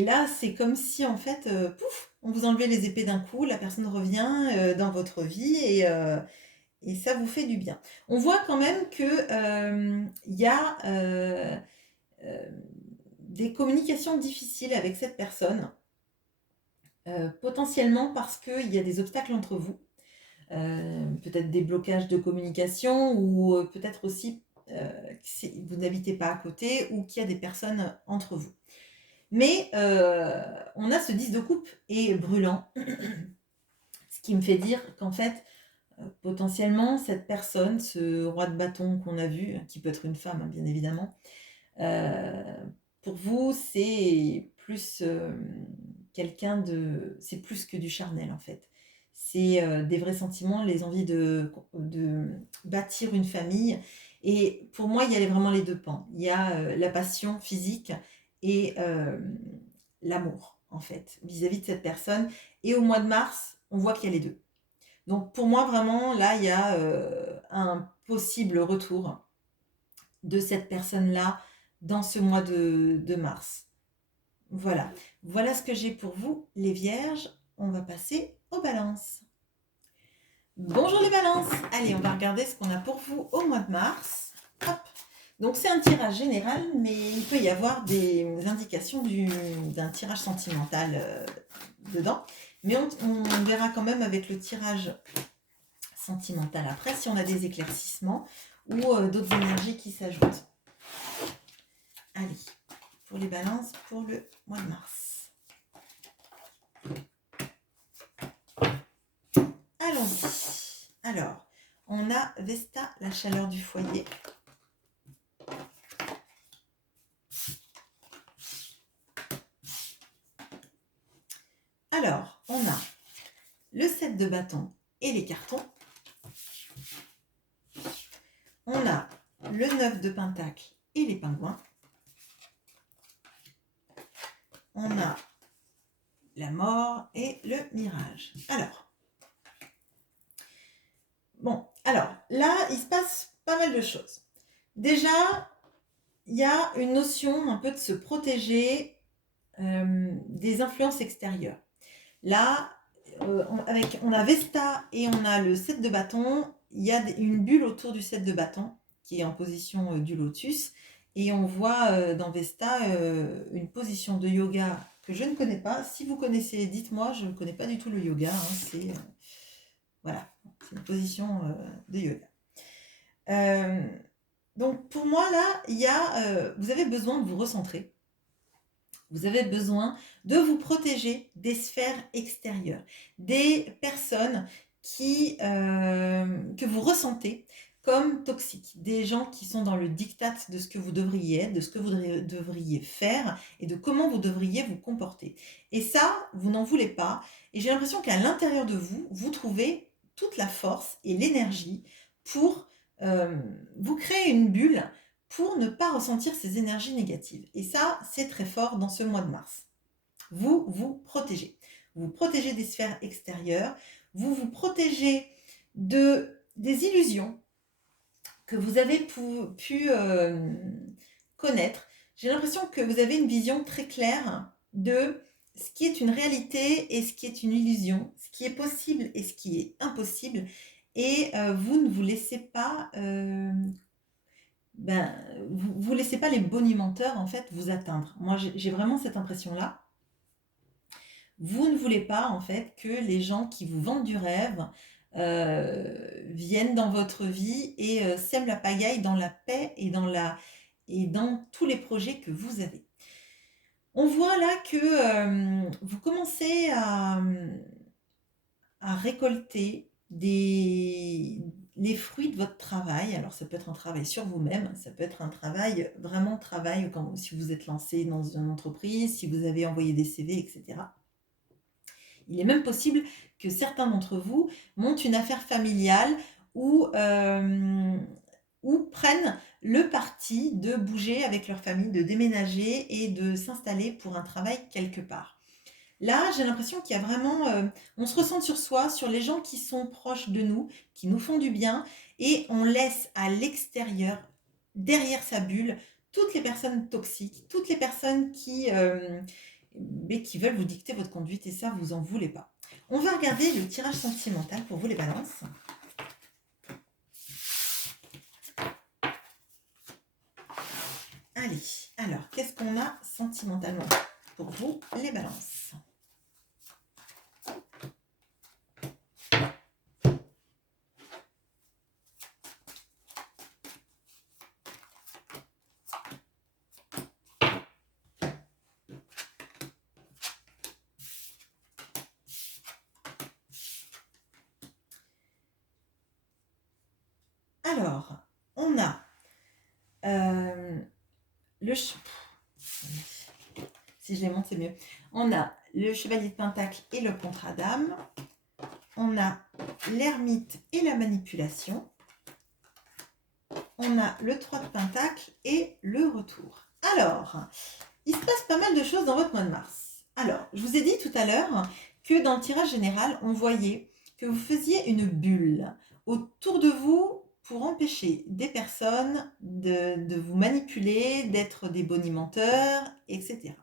là, c'est comme si, en fait, pouf, on vous enlevait les épées d'un coup, la personne revient dans votre vie et ça vous fait du bien. On voit quand même que il y a des communications difficiles avec cette personne, potentiellement parce qu'il y a des obstacles entre vous, peut-être des blocages de communication ou peut-être aussi que vous n'habitez pas à côté ou qu'il y a des personnes entre vous. Mais on a ce 10 de coupe et brûlant, ce qui me fait dire qu'en fait, potentiellement, cette personne, ce roi de bâton qu'on a vu, qui peut être une femme, hein, bien évidemment, pour vous, c'est plus quelqu'un de... C'est plus que du charnel, en fait. C'est des vrais sentiments, les envies de bâtir une famille. Et pour moi, il y a vraiment les deux pans. Il y a la passion physique et l'amour, en fait, vis-à-vis de cette personne. Et au mois de mars, on voit qu'il y a les deux. Donc pour moi, vraiment, là, il y a un possible retour de cette personne-là dans ce mois de mars. Voilà. Voilà ce que j'ai pour vous, les vierges. On va passer aux balances. Bonjour les balances. Allez, on va regarder ce qu'on a pour vous au mois de mars. Hop. Donc c'est un tirage général, mais il peut y avoir des indications d'un tirage sentimental dedans. Mais on verra quand même avec le tirage sentimental après si on a des éclaircissements ou d'autres énergies qui s'ajoutent. Allez, pour les balances pour le mois de mars. Allons-y. Alors, on a Vesta, la chaleur du foyer. Alors, on a le 7 de bâton et les cartons. On a le 9 de pentacle et les pingouins. On a la mort et le mirage. Alors, bon, alors là, il se passe pas mal de choses. Déjà, il y a une notion un peu de se protéger des influences extérieures. Là, on a Vesta et on a le 7 de bâton. Il y a une bulle autour du 7 de bâton qui est en position du lotus. Et on voit dans Vesta une position de yoga que je ne connais pas. Si vous connaissez, dites-moi, je ne connais pas du tout le yoga. Hein, c'est voilà, c'est une position de yoga. Donc pour moi là, il y a, vous avez besoin de vous recentrer. Vous avez besoin de vous protéger des sphères extérieures, des personnes que vous ressentez comme toxiques, des gens qui sont dans le diktat de ce que vous devriez être, de ce que vous devriez faire et de comment vous devriez vous comporter. Et ça, vous n'en voulez pas. Et j'ai l'impression qu'à l'intérieur de vous, vous trouvez toute la force et l'énergie pour vous créer une bulle pour ne pas ressentir ces énergies négatives. Et ça, c'est très fort dans ce mois de mars. Vous vous protégez. Vous vous protégez des sphères extérieures. Vous vous protégez des illusions que vous avez pu connaître. J'ai l'impression que vous avez une vision très claire de ce qui est une réalité et ce qui est une illusion, ce qui est possible et ce qui est impossible. Et vous ne vous laissez pas vous laissez pas les bonimenteurs en fait vous atteindre. Moi j'ai vraiment cette impression-là. Vous ne voulez pas en fait que les gens qui vous vendent du rêve viennent dans votre vie et sèment la pagaille dans la paix et dans tous les projets que vous avez. On voit là que vous commencez à récolter les fruits de votre travail. Alors ça peut être un travail sur vous-même, ça peut être un travail, vraiment travail quand si vous êtes lancé dans une entreprise, si vous avez envoyé des CV, etc. Il est même possible que certains d'entre vous montent une affaire familiale ou prennent le parti de bouger avec leur famille, de déménager et de s'installer pour un travail quelque part. Là, j'ai l'impression qu'il y a vraiment, on se ressent sur soi, sur les gens qui sont proches de nous, qui nous font du bien, et on laisse à l'extérieur, derrière sa bulle, toutes les personnes toxiques, toutes les personnes mais qui veulent vous dicter votre conduite, et ça, vous en voulez pas. On va regarder le tirage sentimental pour vous les balances. Allez, alors, qu'est-ce qu'on a sentimentalement pour vous les balances? Alors, on a si je les monte, c'est mieux. On a le chevalier de pentacle et le contrat d'âme. On a l'ermite et la manipulation. On a le 3 de pentacle et le retour. Alors, il se passe pas mal de choses dans votre mois de mars. Alors, je vous ai dit tout à l'heure que dans le tirage général, on voyait que vous faisiez une bulle autour de vous pour empêcher des personnes de vous manipuler, d'être des bonimenteurs, etc.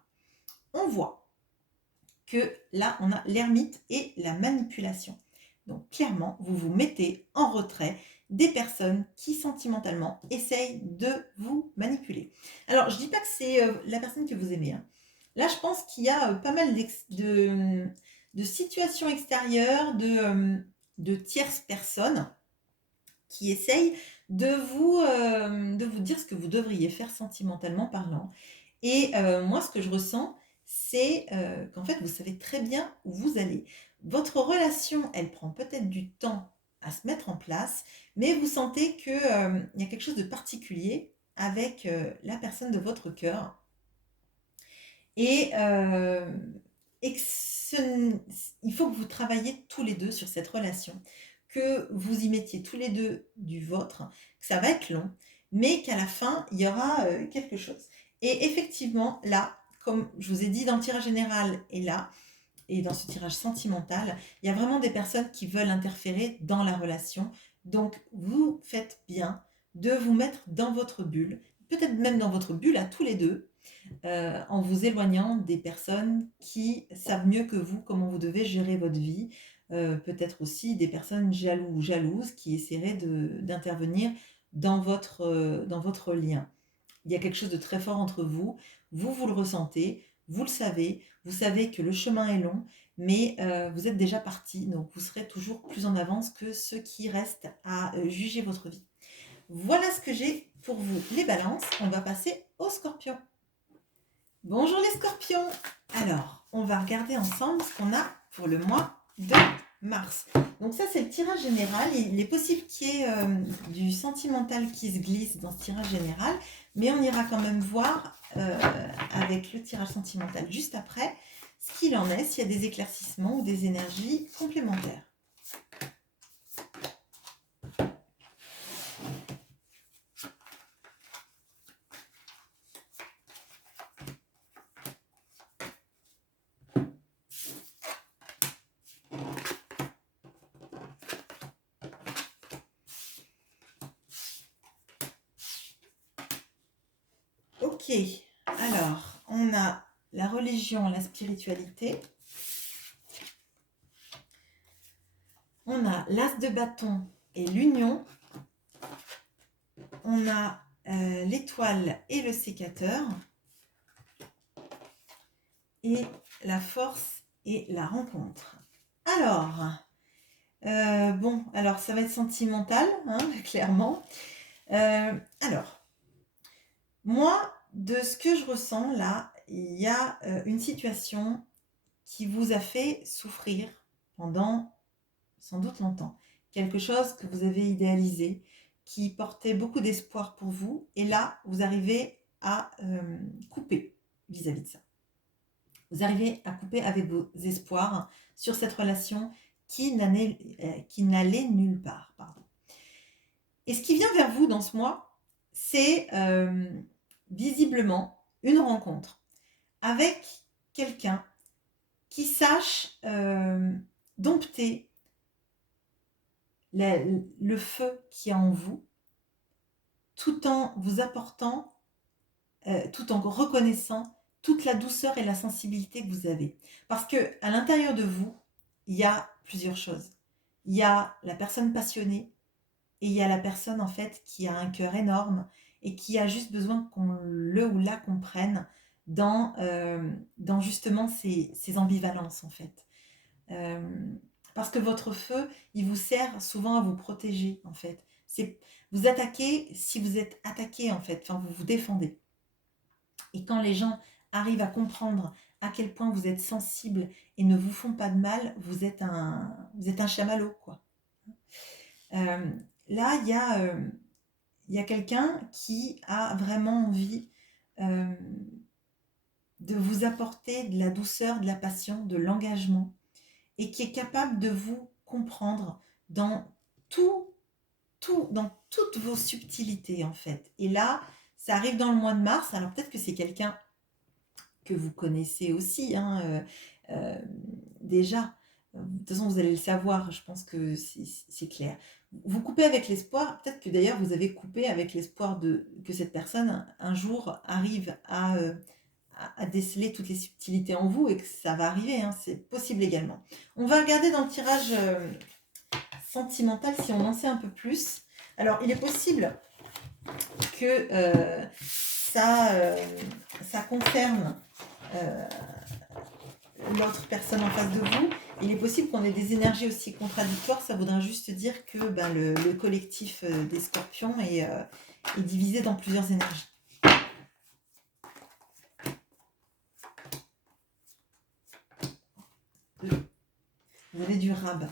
On voit que là, on a l'ermite et la manipulation. Donc, clairement, vous vous mettez en retrait des personnes qui, sentimentalement, essayent de vous manipuler. Alors, je ne dis pas que c'est la personne que vous aimez. Hein. Là, je pense qu'il y a pas mal de situations extérieures, de tierces personnes qui essayent de vous dire ce que vous devriez faire sentimentalement parlant. Et moi, ce que je ressens, c'est qu'en fait, vous savez très bien où vous allez. Votre relation, elle prend peut-être du temps à se mettre en place, mais vous sentez qu'il y a quelque chose de particulier avec la personne de votre cœur. Et, il faut que vous travailliez tous les deux sur cette relation, que vous y mettiez tous les deux du vôtre, que ça va être long, mais qu'à la fin, il y aura quelque chose. Et effectivement, là, comme je vous ai dit dans le tirage général et là, et dans ce tirage sentimental, il y a vraiment des personnes qui veulent interférer dans la relation. Donc, vous faites bien de vous mettre dans votre bulle, peut-être même dans votre bulle à tous les deux, en vous éloignant des personnes qui savent mieux que vous comment vous devez gérer votre vie. Peut-être aussi des personnes jaloux ou jalouses qui essaieraient d'intervenir dans votre lien. Il y a quelque chose de très fort entre vous, vous le ressentez, vous le savez, vous savez que le chemin est long, mais vous êtes déjà parti, donc vous serez toujours plus en avance que ceux qui restent à juger votre vie. Voilà ce que j'ai pour vous les balances. On va passer aux scorpions. Bonjour les scorpions. Alors, on va regarder ensemble ce qu'on a pour le mois de mars. Donc ça, c'est le tirage général. Il est possible qu'il y ait du sentimental qui se glisse dans ce tirage général, mais on ira quand même voir avec le tirage sentimental juste après ce qu'il en est, s'il y a des éclaircissements ou des énergies complémentaires. Ok, alors on a la religion, la spiritualité. On a l'as de bâton et l'union. On a l'étoile et le sécateur. Et la force et la rencontre. Alors, alors ça va être sentimental, hein, clairement. Alors, moi, de ce que je ressens là, il y a une situation qui vous a fait souffrir pendant sans doute longtemps, quelque chose que vous avez idéalisé, qui portait beaucoup d'espoir pour vous, et là, vous arrivez à couper vis-à-vis de ça. Vous arrivez à couper avec vos espoirs sur cette relation qui n'allait nulle part. Pardon. Et ce qui vient vers vous dans ce mois, c'est visiblement une rencontre avec quelqu'un qui sache dompter le feu qui est en vous, tout en vous apportant, tout en reconnaissant toute la douceur et la sensibilité que vous avez. Parce que à l'intérieur de vous, il y a plusieurs choses. Il y a la personne passionnée et il y a la personne en fait qui a un cœur énorme et qui a juste besoin qu'on le ou la comprenne dans justement ces ambivalences en fait. Parce que votre feu, il vous sert souvent à vous protéger en fait. Vous attaquez si vous êtes attaqué en fait, enfin vous vous défendez. Et quand les gens arrivent à comprendre à quel point vous êtes sensible et ne vous font pas de mal, vous êtes un chamallow, quoi. Là, il y a quelqu'un qui a vraiment envie de vous apporter de la douceur, de la passion, de l'engagement, et qui est capable de vous comprendre dans dans toutes vos subtilités, en fait. Et là, ça arrive dans le mois de mars, alors peut-être que c'est quelqu'un que vous connaissez aussi, hein, déjà. De toute façon, vous allez le savoir, je pense que c'est clair. Vous coupez avec l'espoir, peut-être que d'ailleurs vous avez coupé avec l'espoir que cette personne un jour arrive à déceler toutes les subtilités en vous et que ça va arriver, hein, c'est possible également. On va regarder dans le tirage sentimental si on en sait un peu plus. Alors, il est possible que ça concerne l'autre personne en face de vous. Il est possible qu'on ait des énergies aussi contradictoires. Ça voudrait juste dire que le collectif des scorpions est divisé dans plusieurs énergies. Vous avez du rab.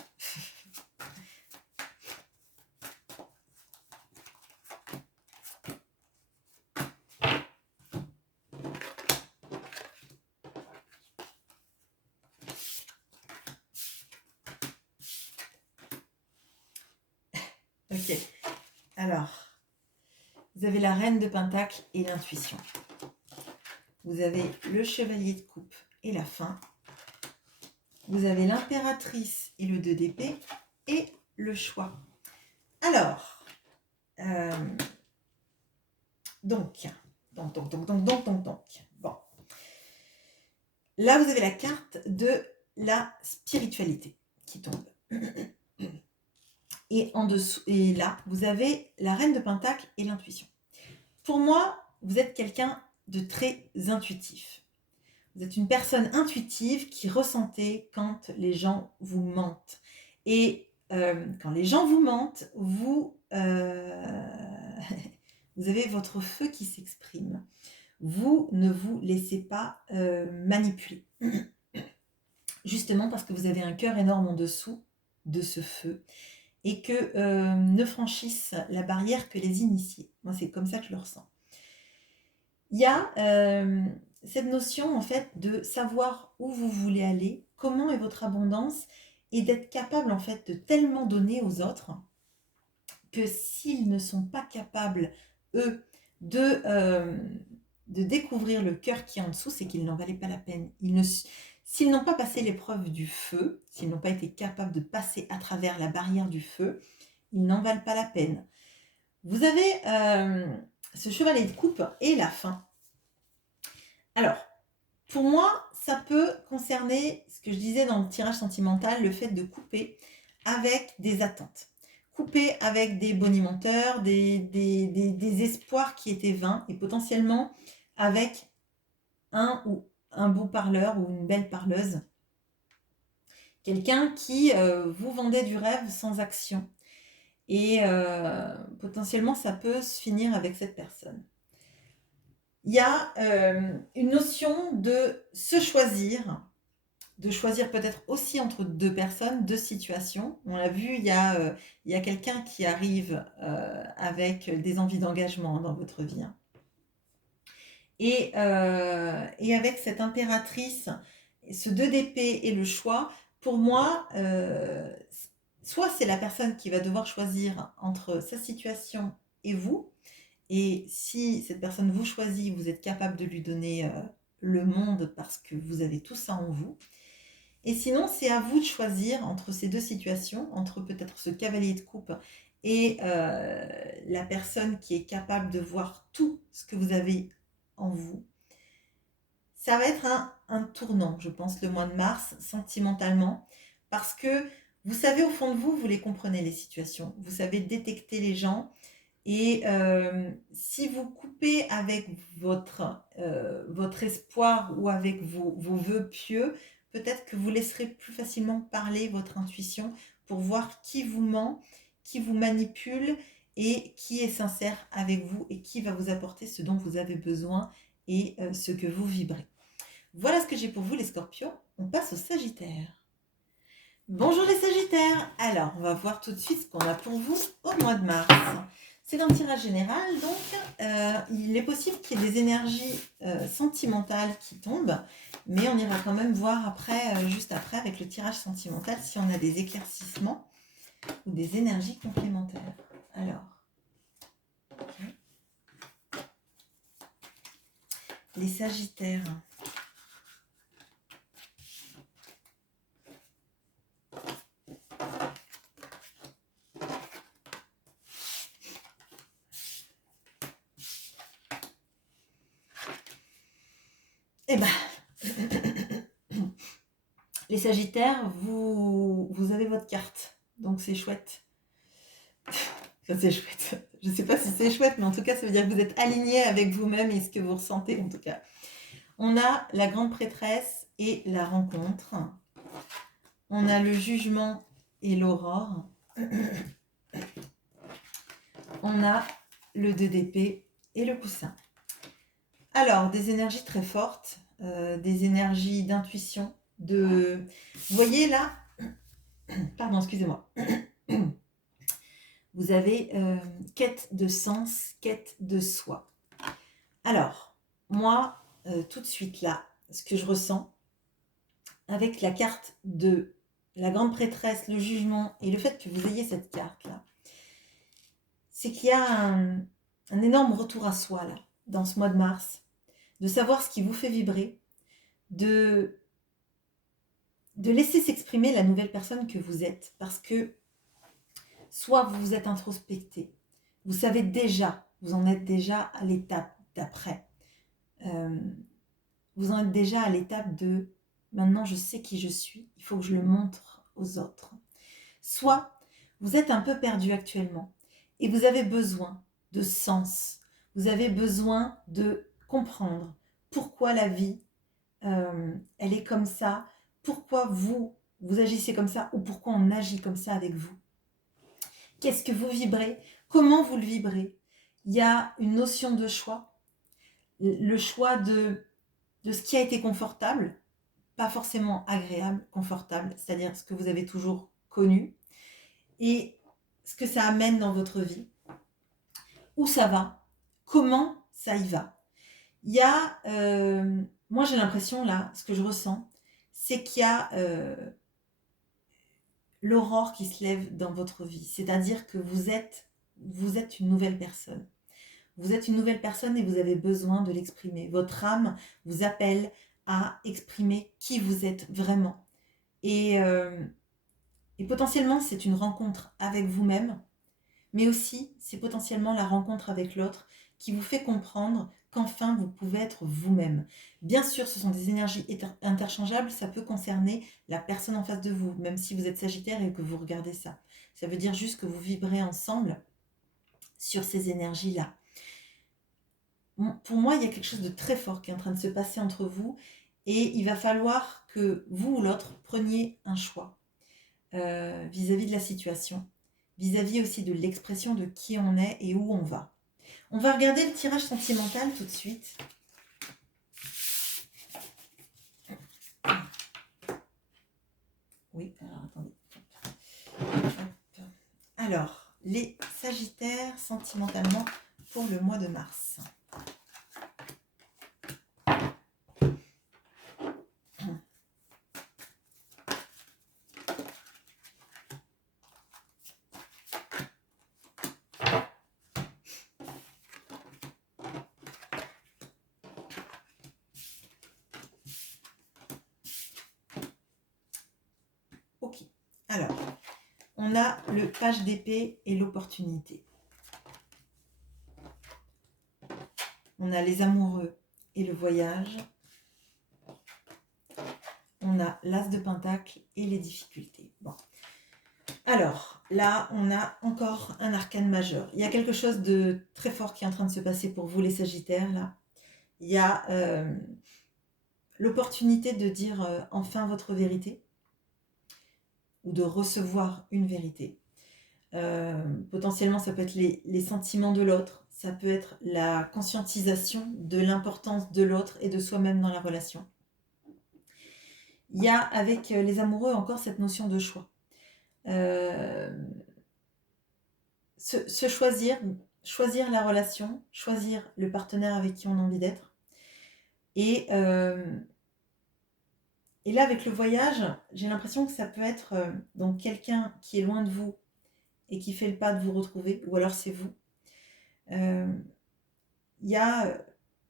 Ok. Alors, vous avez la reine de Pentacle et l'intuition. Vous avez le chevalier de coupe et la fin. Vous avez l'impératrice et le 2 d'épée et le choix. Alors, donc. Bon. Là, vous avez la carte de la spiritualité qui tombe. Et en dessous, et là, vous avez la reine de Pentacle et l'intuition. Pour moi, vous êtes quelqu'un de très intuitif. Vous êtes une personne intuitive qui ressentez quand les gens vous mentent. Et quand les gens vous mentent, vous avez votre feu qui s'exprime. Vous ne vous laissez pas manipuler. Justement parce que vous avez un cœur énorme en dessous de ce feu et que ne franchissent la barrière que les initiés. Moi, c'est comme ça que je le ressens. Il y a cette notion, en fait, de savoir où vous voulez aller, comment est votre abondance, et d'être capable, en fait, de tellement donner aux autres que s'ils ne sont pas capables, eux, de découvrir le cœur qui est en dessous, c'est qu'ils n'en valaient pas la peine. S'ils n'ont pas passé l'épreuve du feu, s'ils n'ont pas été capables de passer à travers la barrière du feu, ils n'en valent pas la peine. Vous avez ce chevalet de coupe et la fin. Alors, pour moi, ça peut concerner ce que je disais dans le tirage sentimental, le fait de couper avec des attentes. Couper avec des bonimenteurs, des espoirs qui étaient vains et potentiellement avec un beau parleur ou une belle parleuse. Quelqu'un qui vous vendait du rêve sans action. Et potentiellement, ça peut se finir avec cette personne. Il y a une notion de se choisir, de choisir peut-être aussi entre deux personnes, deux situations. On l'a vu, il y a quelqu'un qui arrive avec des envies d'engagement dans votre vie, hein. Et avec cette impératrice, ce 2 d'épée et le choix, pour moi, soit c'est la personne qui va devoir choisir entre sa situation et vous, et si cette personne vous choisit, vous êtes capable de lui donner le monde parce que vous avez tout ça en vous. Et sinon, c'est à vous de choisir entre ces deux situations, entre peut-être ce cavalier de coupe et la personne qui est capable de voir tout ce que vous avez en vous. Ça va être un tournant, je pense, le mois de mars, sentimentalement, parce que vous savez au fond de vous, vous les comprenez les situations, vous savez détecter les gens, et si vous coupez avec votre espoir ou avec vos vœux pieux, peut-être que vous laisserez plus facilement parler votre intuition pour voir qui vous ment, qui vous manipule et qui est sincère avec vous et qui va vous apporter ce dont vous avez besoin et ce que vous vibrez. Voilà ce que j'ai pour vous les Scorpions. On passe au Sagittaire. Bonjour les Sagittaires. Alors, on va voir tout de suite ce qu'on a pour vous au mois de mars. C'est un tirage général, donc il est possible qu'il y ait des énergies sentimentales qui tombent, mais on ira quand même voir après, juste après, avec le tirage sentimental, si on a des éclaircissements ou des énergies complémentaires. Alors, okay. Les Sagittaires. Eh ben, les Sagittaires, vous avez votre carte, donc c'est chouette. Ça, c'est chouette. Je ne sais pas si c'est chouette, mais en tout cas, ça veut dire que vous êtes aligné avec vous-même et ce que vous ressentez, en tout cas. On a la grande prêtresse et la rencontre. On a le jugement et l'aurore. On a le 2 d'épée et le coussin. Alors, des énergies très fortes, des énergies d'intuition, de... Vous voyez là, pardon, excusez-moi. Vous avez quête de sens, quête de soi. Alors, moi, tout de suite là, ce que je ressens, avec la carte de la grande prêtresse, le jugement, et le fait que vous ayez cette carte-là, c'est qu'il y a un énorme retour à soi, là, dans ce mois de mars, de savoir ce qui vous fait vibrer, de laisser s'exprimer la nouvelle personne que vous êtes, parce que soit vous vous êtes introspecté, vous savez déjà, vous en êtes déjà à l'étape d'après, vous en êtes déjà à l'étape de maintenant je sais qui je suis, il faut que je le montre aux autres. Soit vous êtes un peu perdu actuellement et vous avez besoin de sens, vous avez besoin de comprendre pourquoi la vie, elle est comme ça, pourquoi vous agissez comme ça ou pourquoi on agit comme ça avec vous. Qu'est-ce que vous vibrez? Comment vous le vibrez? Il y a une notion de choix, le choix de ce qui a été confortable, pas forcément agréable, confortable, c'est-à-dire ce que vous avez toujours connu, et ce que ça amène dans votre vie, où ça va, comment ça y va. Il y a, moi j'ai l'impression là, ce que je ressens, c'est qu'il y a l'aurore qui se lève dans votre vie, c'est-à-dire que vous êtes une nouvelle personne. Vous êtes une nouvelle personne et vous avez besoin de l'exprimer. Votre âme vous appelle à exprimer qui vous êtes vraiment. Et potentiellement, c'est une rencontre avec vous-même, mais aussi, c'est potentiellement la rencontre avec l'autre qui vous fait comprendre qu'enfin, vous pouvez être vous-même. Bien sûr, ce sont des énergies interchangeables, ça peut concerner la personne en face de vous, même si vous êtes Sagittaire et que vous regardez ça. Ça veut dire juste que vous vibrez ensemble sur ces énergies-là. Pour moi, il y a quelque chose de très fort qui est en train de se passer entre vous et il va falloir que vous ou l'autre preniez un choix vis-à-vis de la situation, vis-à-vis aussi de l'expression de qui on est et où on va. On va regarder le tirage sentimental tout de suite. Alors, les Sagittaires sentimentalement pour le mois de mars. Ok, alors, on a le page d'épée et l'opportunité. On a les amoureux et le voyage. On a l'as de pentacle et les difficultés. Bon. Alors, là, on a encore un arcane majeur. Il y a quelque chose de très fort qui est en train de se passer pour vous, les Sagittaires, là. Il y a l'opportunité de dire enfin votre vérité ou de recevoir une vérité. Potentiellement, ça peut être les sentiments de l'autre, ça peut être la conscientisation de l'importance de l'autre et de soi-même dans la relation. Il y a avec les amoureux encore cette notion de choix. Se choisir la relation, choisir le partenaire avec qui on a envie d'être. Et là, avec le voyage, j'ai l'impression que ça peut être donc quelqu'un qui est loin de vous et qui fait le pas de vous retrouver, ou alors c'est vous. Il y a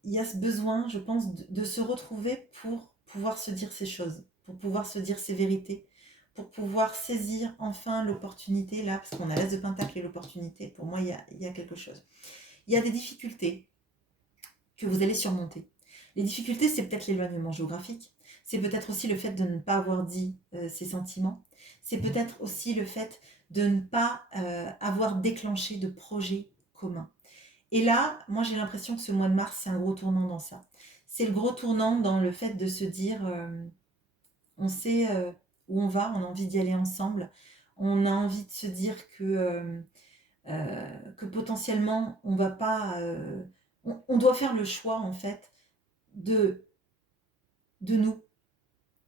ce besoin, je pense, de se retrouver pour pouvoir se dire ces choses, pour pouvoir se dire ces vérités, pour pouvoir saisir enfin l'opportunité, là, parce qu'on a l'as de pentacle et l'opportunité. Pour moi, il y a quelque chose. Il y a des difficultés que vous allez surmonter. Les difficultés, c'est peut-être l'éloignement géographique, c'est peut-être aussi le fait de ne pas avoir dit ses sentiments, c'est peut-être aussi le fait de ne pas avoir déclenché de projet commun. Et là, moi j'ai l'impression que ce mois de mars, c'est un gros tournant dans ça. C'est le gros tournant dans le fait de se dire, on sait où on va, on a envie d'y aller ensemble, on a envie de se dire que potentiellement on va pas... on doit faire le choix en fait de nous,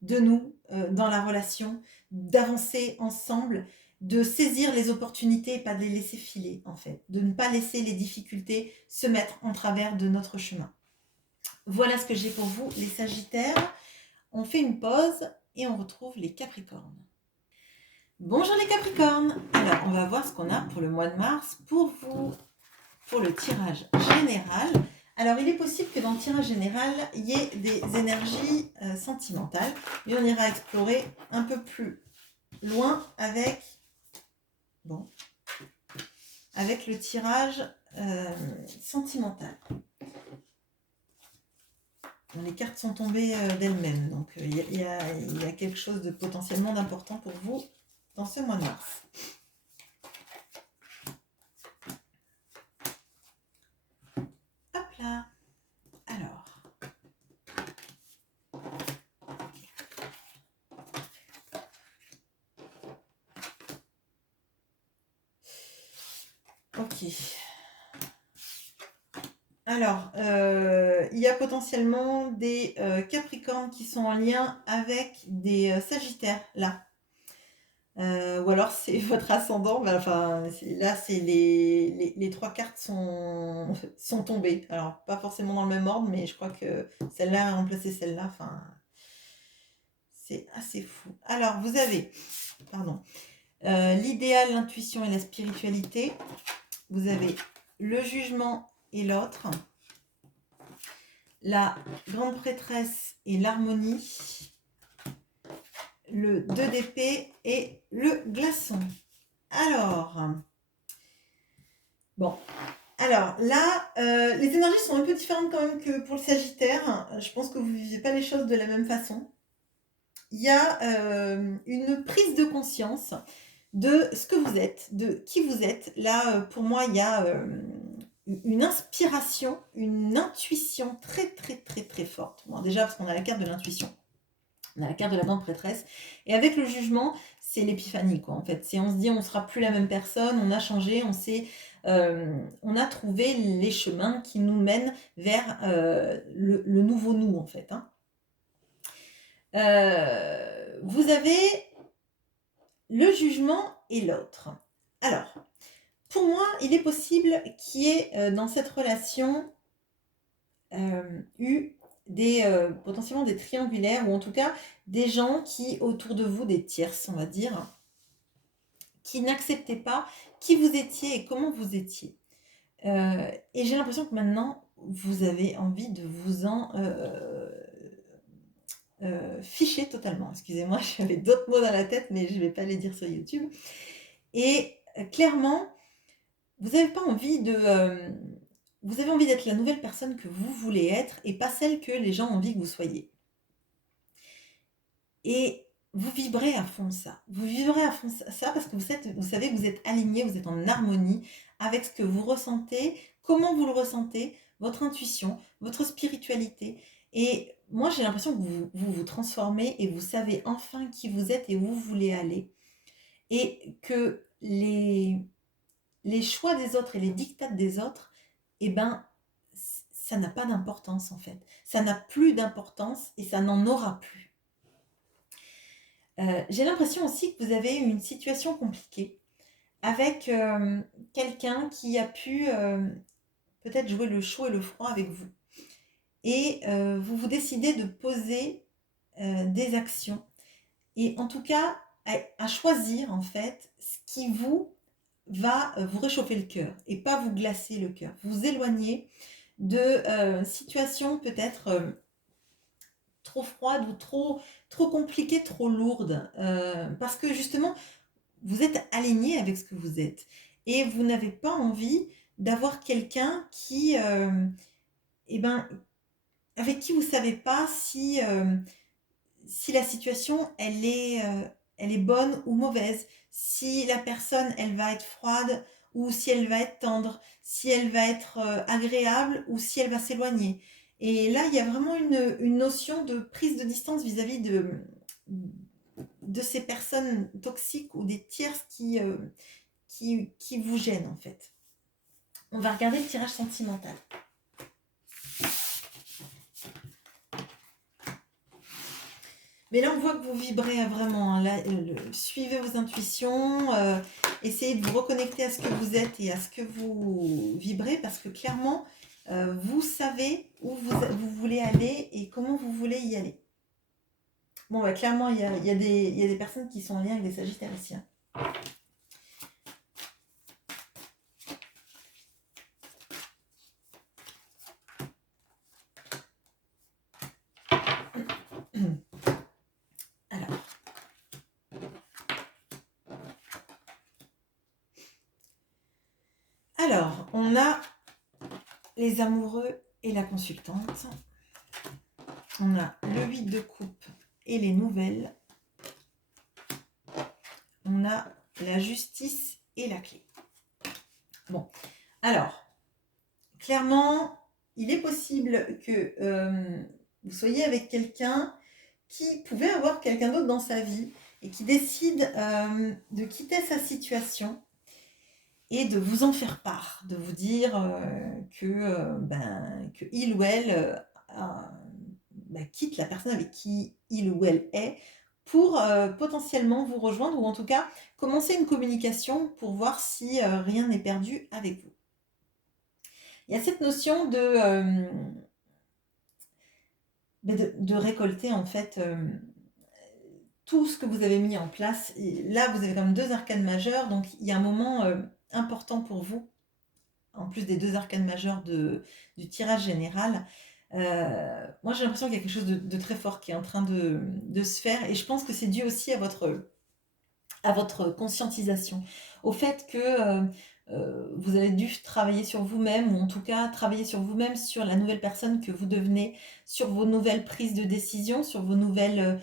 dans la relation, d'avancer ensemble, de saisir les opportunités et pas de les laisser filer en fait, de ne pas laisser les difficultés se mettre en travers de notre chemin. Voilà ce que j'ai pour vous les Sagittaires. On fait une pause et on retrouve les Capricornes. Bonjour les Capricornes. Alors on va voir ce qu'on a pour le mois de mars pour vous, pour le tirage général. Alors, il est possible que dans le tirage général, il y ait des énergies sentimentales, mais on ira explorer un peu plus loin avec le tirage sentimental. Bon, les cartes sont tombées d'elles-mêmes, donc il y a quelque chose de potentiellement d'important pour vous dans ce mois de mars. Hop là. Alors. Ok. Alors, il y a potentiellement des Capricornes qui sont en lien avec des Sagittaires, là. Ou alors c'est votre ascendant, mais enfin, là, c'est les trois cartes sont tombées. Alors, pas forcément dans le même ordre, mais je crois que celle-là a remplacé celle-là. Enfin, c'est assez fou. Alors, vous avez, l'idéal, l'intuition et la spiritualité. Vous avez le jugement et l'autre. La grande prêtresse et l'harmonie. Le 2 d'épée et le glaçon. Alors, là, les énergies sont un peu différentes quand même que pour le Sagittaire. Je pense que vous ne vivez pas les choses de la même façon. Il y a une prise de conscience de ce que vous êtes, de qui vous êtes. Là, pour moi, il y a une inspiration, une intuition très, très, très, très forte. Bon, déjà, parce qu'on a la carte de l'intuition. On a la carte de la grande prêtresse. Et avec le jugement, c'est l'épiphanie, quoi, en fait. On se dit, on ne sera plus la même personne, on a changé, on a trouvé les chemins qui nous mènent vers le nouveau nous, en fait. Hein. Vous avez le jugement et l'autre. Alors, pour moi, il est possible qu'il y ait dans cette relation eu potentiellement des triangulaires, ou en tout cas des gens qui, autour de vous, des tierces, on va dire, qui n'acceptaient pas qui vous étiez et comment vous étiez. Et j'ai l'impression que maintenant, vous avez envie de vous en ficher totalement. Excusez-moi, j'avais d'autres mots dans la tête, mais je ne vais pas les dire sur YouTube. Et clairement, vous n'avez pas envie de... vous avez envie d'être la nouvelle personne que vous voulez être et pas celle que les gens ont envie que vous soyez. Et vous vibrez à fond ça. Vous vibrez à fond ça parce que vous savez que vous êtes aligné, vous êtes en harmonie avec ce que vous ressentez, comment vous le ressentez, votre intuition, votre spiritualité. Et moi, j'ai l'impression que vous transformez et vous savez enfin qui vous êtes et où vous voulez aller. Et que les choix des autres et les dictats des autres, eh ben, ça n'a pas d'importance en fait. Ça n'a plus d'importance et ça n'en aura plus. J'ai l'impression aussi que vous avez une situation compliquée avec quelqu'un qui a pu peut-être jouer le chaud et le froid avec vous. Et vous vous décidez de poser des actions. Et en tout cas, à choisir en fait ce qui vous va vous réchauffer le cœur et pas vous glacer le cœur. Vous éloigner de situations peut-être trop froides ou trop compliquées, trop lourdes. Parce que justement, vous êtes aligné avec ce que vous êtes. Et vous n'avez pas envie d'avoir quelqu'un qui, eh ben, avec qui vous ne savez pas si la situation, elle est bonne ou mauvaise, si la personne, elle va être froide ou si elle va être tendre, si elle va être agréable ou si elle va s'éloigner. Et là, il y a vraiment une notion de prise de distance vis-à-vis de ces personnes toxiques ou des tierces qui vous gênent en fait. On va regarder le tirage sentimental. Mais là, on voit que vous vibrez vraiment. Là, suivez vos intuitions, essayez de vous reconnecter à ce que vous êtes et à ce que vous vibrez, parce que clairement, vous savez où vous voulez aller et comment vous voulez y aller. Bon, bah, clairement, il y a des personnes qui sont en lien avec des Sagittariens. Alors, on a les amoureux et la consultante. On a le 8 de coupe et les nouvelles. On a la justice et la clé. Bon, alors, clairement, il est possible que vous soyez avec quelqu'un qui pouvait avoir quelqu'un d'autre dans sa vie et qui décide de quitter sa situation et de vous en faire part, de vous dire que il ou elle quitte la personne avec qui il ou elle est pour potentiellement vous rejoindre ou en tout cas commencer une communication pour voir si rien n'est perdu avec vous. Il y a cette notion de récolter en fait tout ce que vous avez mis en place. Et là, vous avez quand même 2 arcanes majeures, donc il y a un moment important pour vous, en plus des 2 arcanes majeures du tirage général. Moi, j'ai l'impression qu'il y a quelque chose de très fort qui est en train de se faire, et je pense que c'est dû aussi à votre conscientisation, au fait que vous avez dû travailler sur vous-même, ou en tout cas travailler sur vous-même, sur la nouvelle personne que vous devenez, sur vos nouvelles prises de décision, sur vos nouvelles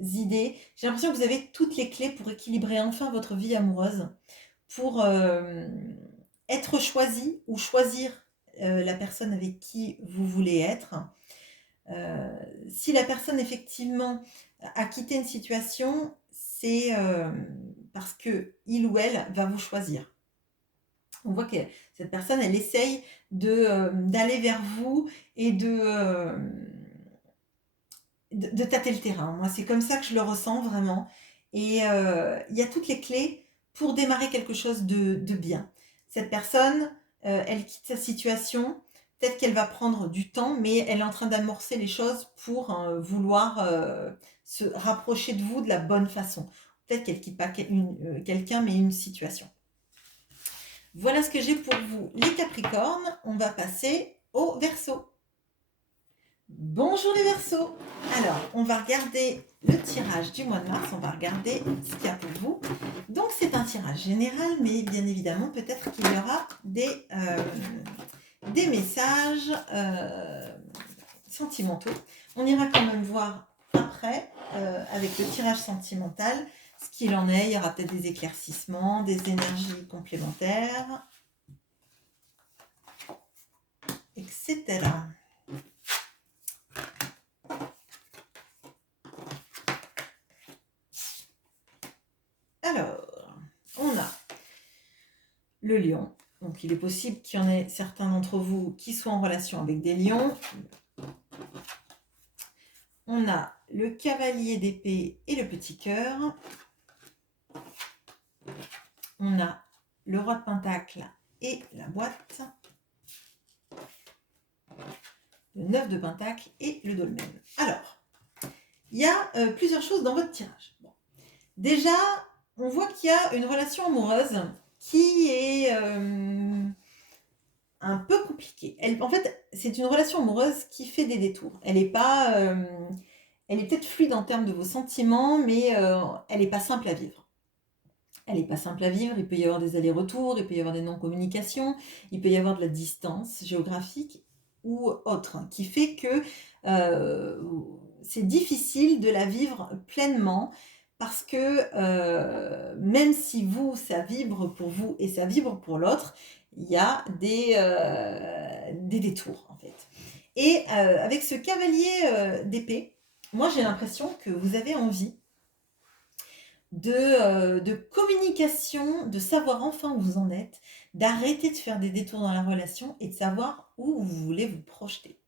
idées. J'ai l'impression que vous avez toutes les clés pour équilibrer enfin votre vie amoureuse, pour être choisi ou choisir la personne avec qui vous voulez être. Si la personne effectivement a quitté une situation, c'est parce que il ou elle va vous choisir. On voit que cette personne, elle essaye d'aller vers vous et de tâter le terrain. Moi, c'est comme ça que je le ressens vraiment. Et il y a toutes les clés pour démarrer quelque chose de bien. Cette personne, elle quitte sa situation, peut-être qu'elle va prendre du temps, mais elle est en train d'amorcer les choses pour vouloir se rapprocher de vous de la bonne façon. Peut-être qu'elle quitte pas quelqu'un, mais une situation. Voilà ce que j'ai pour vous, les Capricornes. On va passer au Verseau. Bonjour les Verseaux. Alors, on va regarder le tirage du mois de mars. On va regarder ce qu'il y a pour vous. Donc, c'est un tirage général, mais bien évidemment, peut-être qu'il y aura des messages sentimentaux. On ira quand même voir après, avec le tirage sentimental, ce qu'il en est. Il y aura peut-être des éclaircissements, des énergies complémentaires, etc. Alors, on a le lion. Donc, il est possible qu'il y en ait certains d'entre vous qui soient en relation avec des lions. On a le cavalier d'épée et le petit cœur. On a le roi de pentacle et la boîte. Le 9 de pentacle et le dolmen. Alors, il y a plusieurs choses dans votre tirage. Bon. Déjà, on voit qu'il y a une relation amoureuse qui est un peu compliquée. En fait, c'est une relation amoureuse qui fait des détours. Elle n'est pas... elle est peut-être fluide en termes de vos sentiments, mais elle n'est pas simple à vivre. Elle n'est pas simple à vivre, il peut y avoir des allers-retours, il peut y avoir des non-communications, il peut y avoir de la distance géographique ou autre, qui fait que c'est difficile de la vivre pleinement parce que même si vous, ça vibre pour vous et ça vibre pour l'autre, il y a des détours en fait. Et avec ce cavalier d'épée, moi j'ai l'impression que vous avez envie de communication, de savoir enfin où vous en êtes, d'arrêter de faire des détours dans la relation et de savoir où vous voulez vous projeter.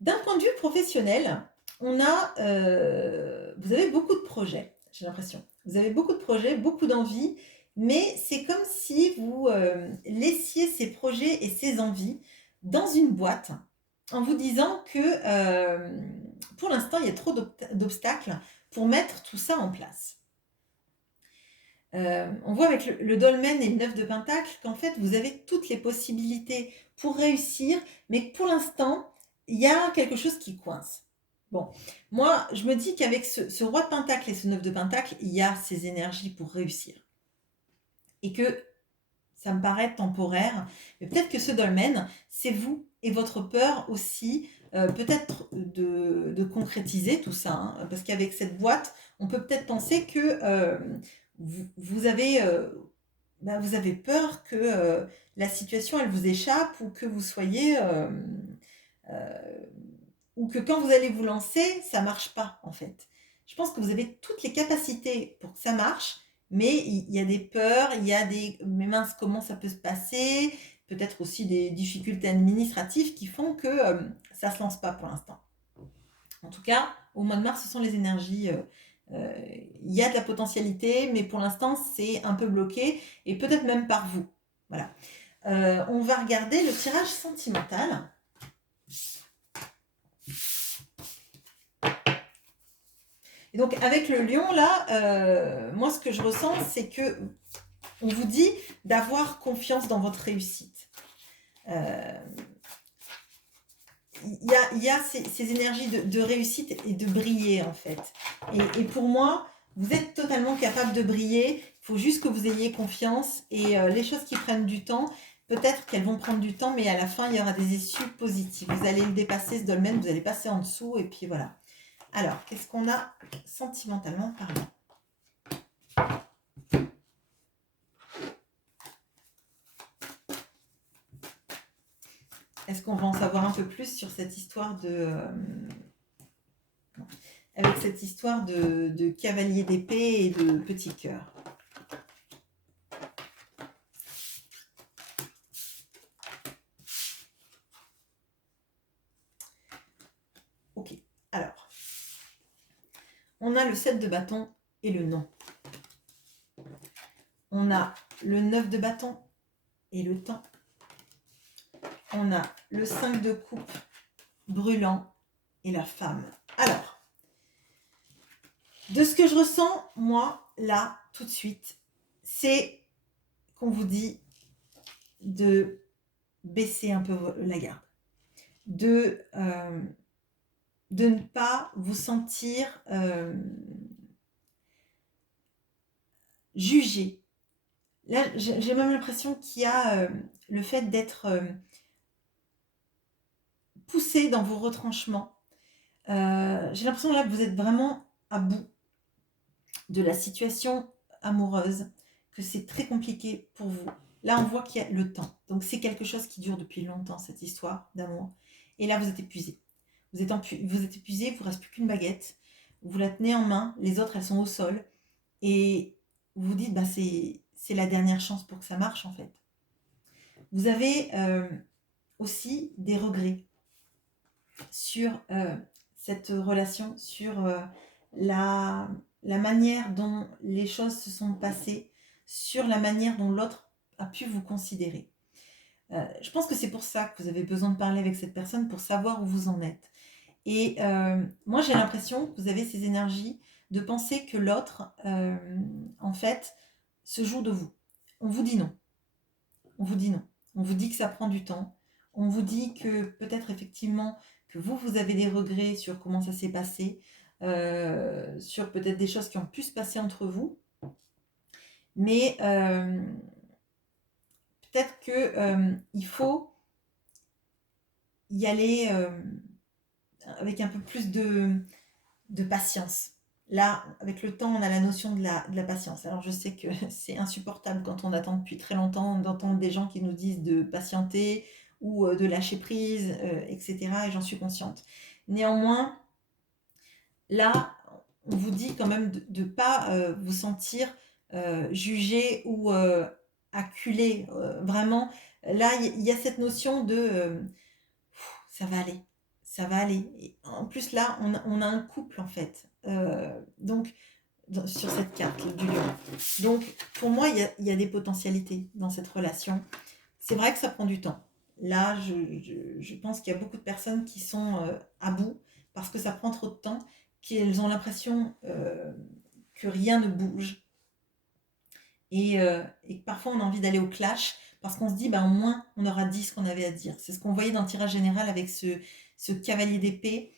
D'un point de vue professionnel, vous avez beaucoup de projets, j'ai l'impression. Vous avez beaucoup de projets, beaucoup d'envies, mais c'est comme si vous laissiez ces projets et ces envies dans une boîte en vous disant que pour l'instant, il y a trop d'obstacles pour mettre tout ça en place. On voit avec le dolmen et le 9 de pentacle qu'en fait, vous avez toutes les possibilités pour réussir, mais que pour l'instant, il y a quelque chose qui coince. Bon, moi, je me dis qu'avec ce roi de pentacle et ce 9 de pentacle, il y a ces énergies pour réussir. Et que ça me paraît temporaire, mais peut-être que ce dolmen, c'est vous et votre peur aussi, peut-être de concrétiser tout ça, hein, parce qu'avec cette boîte, on peut peut-être penser que vous avez peur que la situation, elle vous échappe ou que vous soyez... ou que quand vous allez vous lancer, ça ne marche pas, en fait. Je pense que vous avez toutes les capacités pour que ça marche, mais il y a des peurs, il y a des... Mais mince, comment ça peut se passer? Peut-être aussi des difficultés administratives qui font que ça ne se lance pas pour l'instant. En tout cas, au mois de mars, ce sont les énergies... il y a de la potentialité, mais pour l'instant, c'est un peu bloqué, et peut-être même par vous. Voilà. On va regarder le tirage sentimental. Et donc, avec le lion, là, moi, ce que je ressens, c'est que on vous dit d'avoir confiance dans votre réussite. Il y a ces énergies de réussite et de briller, en fait. Et pour moi, vous êtes totalement capable de briller. Il faut juste que vous ayez confiance. Et les choses qui prennent du temps, peut-être qu'elles vont prendre du temps, mais à la fin, il y aura des issues positives. Vous allez le dépasser, ce dolmen, vous allez passer en dessous, et puis voilà. Alors, qu'est-ce qu'on a sentimentalement parlant? Est-ce qu'on va en savoir un peu plus sur cette histoire avec cette histoire de cavalier d'épée et de petit cœur? Ok, alors, on a le 7 de bâton et le non. On a le 9 de bâton et le temps. On a le 5 de coupe brûlant et la femme. Alors, de ce que je ressens, moi, là, tout de suite, c'est qu'on vous dit de baisser un peu la garde, de ne pas vous sentir jugé. Là, j'ai même l'impression qu'il y a le fait d'être poussé dans vos retranchements. J'ai l'impression là que vous êtes vraiment à bout de la situation amoureuse, que c'est très compliqué pour vous. Là, on voit qu'il y a le temps. Donc, c'est quelque chose qui dure depuis longtemps, cette histoire d'amour. Et là, vous êtes épuisé. Vous êtes épuisé, il ne vous reste plus qu'une baguette. Vous la tenez en main, les autres, elles sont au sol. Et vous vous dites, bah, c'est la dernière chance pour que ça marche, en fait. Vous avez aussi des regrets sur cette relation, sur la manière dont les choses se sont passées, sur la manière dont l'autre a pu vous considérer. Je pense que c'est pour ça que vous avez besoin de parler avec cette personne, pour savoir où vous en êtes. Et moi, j'ai l'impression que vous avez ces énergies de penser que l'autre, en fait, se joue de vous. On vous dit non. On vous dit non. On vous dit que ça prend du temps. On vous dit que peut-être effectivement que vous avez des regrets sur comment ça s'est passé, sur peut-être des choses qui ont pu se passer entre vous. Mais peut-être que il faut y aller avec un peu plus de patience. Là, avec le temps, on a la notion de la patience. Alors, je sais que c'est insupportable quand on attend depuis très longtemps d'entendre des gens qui nous disent de patienter ou de lâcher prise, etc. Et j'en suis consciente. Néanmoins, là, on vous dit quand même de ne pas vous sentir jugé ou acculé. Vraiment, là, il y a cette notion de ça va aller, ça va aller. Et en plus, là, on a un couple, en fait. Donc, sur cette carte du lion. Donc, pour moi, il y a des potentialités dans cette relation. C'est vrai que ça prend du temps. Là, je pense qu'il y a beaucoup de personnes qui sont à bout parce que ça prend trop de temps, qu'elles ont l'impression que rien ne bouge. Et que parfois, on a envie d'aller au clash parce qu'on se dit, bah, au moins, on aura dit ce qu'on avait à dire. C'est ce qu'on voyait dans le tirage général avec ce cavalier d'épée.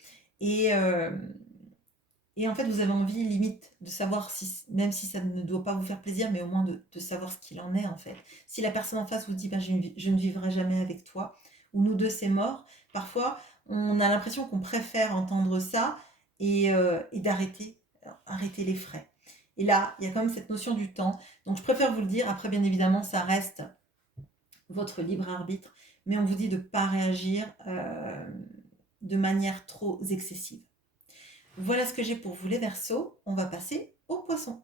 Et en fait, vous avez envie, limite, de savoir, si, même si ça ne doit pas vous faire plaisir, mais au moins de savoir ce qu'il en est, en fait. Si la personne en face vous dit, ben, je ne vivrai jamais avec toi, ou nous deux, c'est mort, parfois, on a l'impression qu'on préfère entendre ça et d'arrêter arrêter les frais. Et là, il y a quand même cette notion du temps. Donc, je préfère vous le dire. Après, bien évidemment, ça reste votre libre arbitre, mais on vous dit de ne pas réagir de manière trop excessive. Voilà ce que j'ai pour vous les Verseaux. On va passer aux Poissons.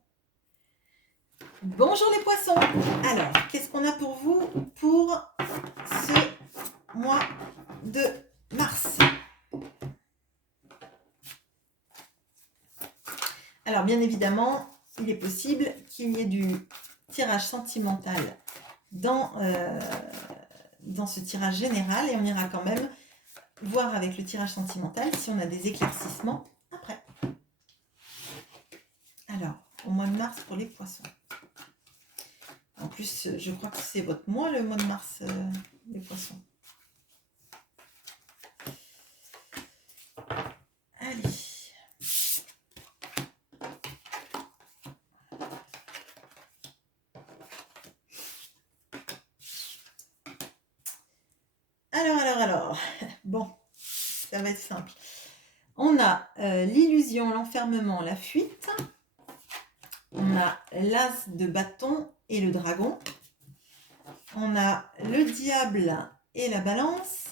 Bonjour les Poissons. Alors, qu'est-ce qu'on a pour vous pour ce mois de mars? Alors, bien évidemment, il est possible qu'il y ait du tirage sentimental dans ce tirage général et on ira quand même voir avec le tirage sentimental si on a des éclaircissements après. Alors, au mois de mars pour les Poissons. En plus, je crois que c'est votre mois, le mois de mars, les Poissons. Allez. Alors. Bon, ça va être simple. On a l'illusion, l'enfermement, la fuite. On a l'as de bâton et le dragon. On a le diable et la balance.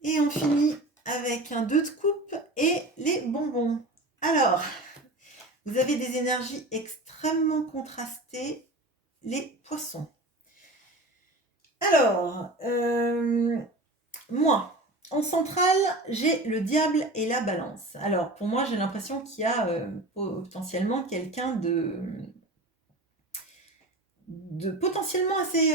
Et on finit avec un 2 de coupe et les bonbons. Alors, vous avez des énergies extrêmement contrastées, les Poissons. Alors, moi, en centrale, j'ai le diable et la balance. Alors, pour moi, j'ai l'impression qu'il y a potentiellement quelqu'un potentiellement assez...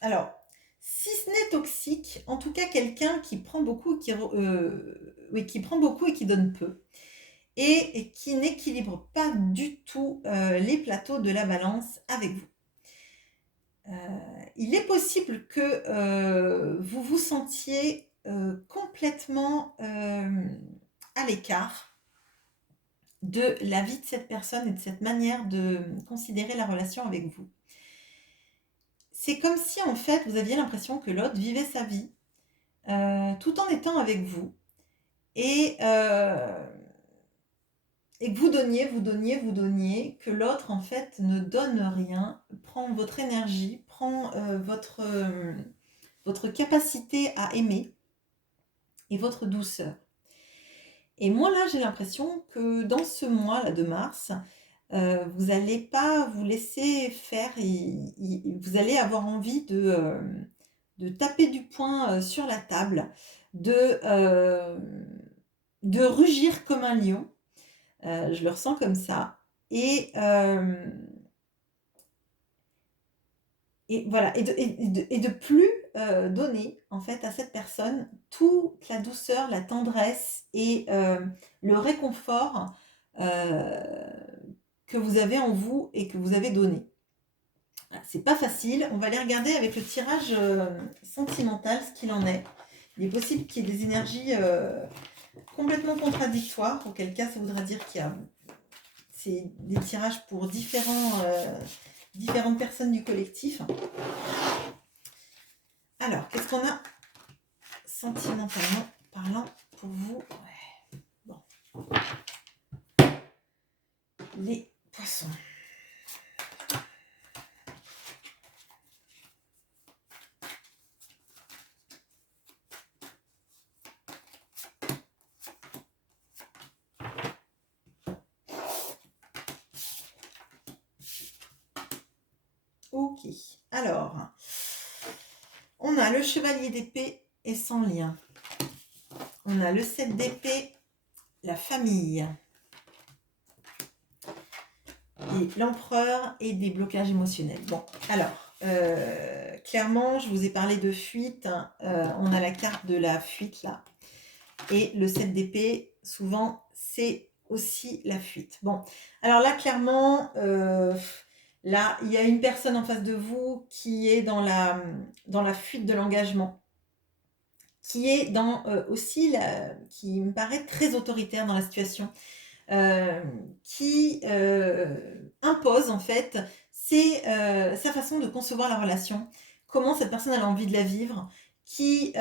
alors, si ce n'est toxique, en tout cas quelqu'un qui prend beaucoup, oui, qui prend beaucoup et qui donne peu. Et qui n'équilibre pas du tout les plateaux de la balance avec vous. Il est possible que vous vous sentiez complètement à l'écart de la vie de cette personne et de cette manière de considérer la relation avec vous. C'est comme si en fait vous aviez l'impression que l'autre vivait sa vie tout en étant avec vous et, et que vous donniez, que l'autre en fait ne donne rien, prend votre énergie, prend votre capacité à aimer et votre douceur. Et moi là, j'ai l'impression que dans ce mois là de mars, vous n'allez pas vous laisser faire, vous allez avoir envie de taper du poing sur la table, de, de rugir comme un lion. Je le ressens comme ça. Et voilà, et de plus donner en fait à cette personne toute la douceur, la tendresse et le réconfort que vous avez en vous et que vous avez donné. Voilà, c'est pas facile. On va aller regarder avec le tirage sentimental ce qu'il en est. Il est possible qu'il y ait des énergies complètement contradictoires, auquel cas ça voudra dire qu'il y a c'est des tirages pour différentes personnes du collectif. Alors, qu'est-ce qu'on a sentimentalement parlant pour vous? Ouais. Bon. Les poissons. Ok, alors, on a le chevalier d'épée et sans lien. On a le 7 d'épée, la famille. Et l'empereur et des blocages émotionnels. Bon, alors, clairement, je vous ai parlé de fuite. On a la carte de la fuite là. Et le 7 d'épée, souvent, c'est aussi la fuite. Bon, alors là, clairement, là, il y a une personne en face de vous qui est dans la fuite de l'engagement, qui est dans aussi, qui me paraît très autoritaire dans la situation, qui impose en fait sa façon de concevoir la relation, comment cette personne a envie de la vivre, qui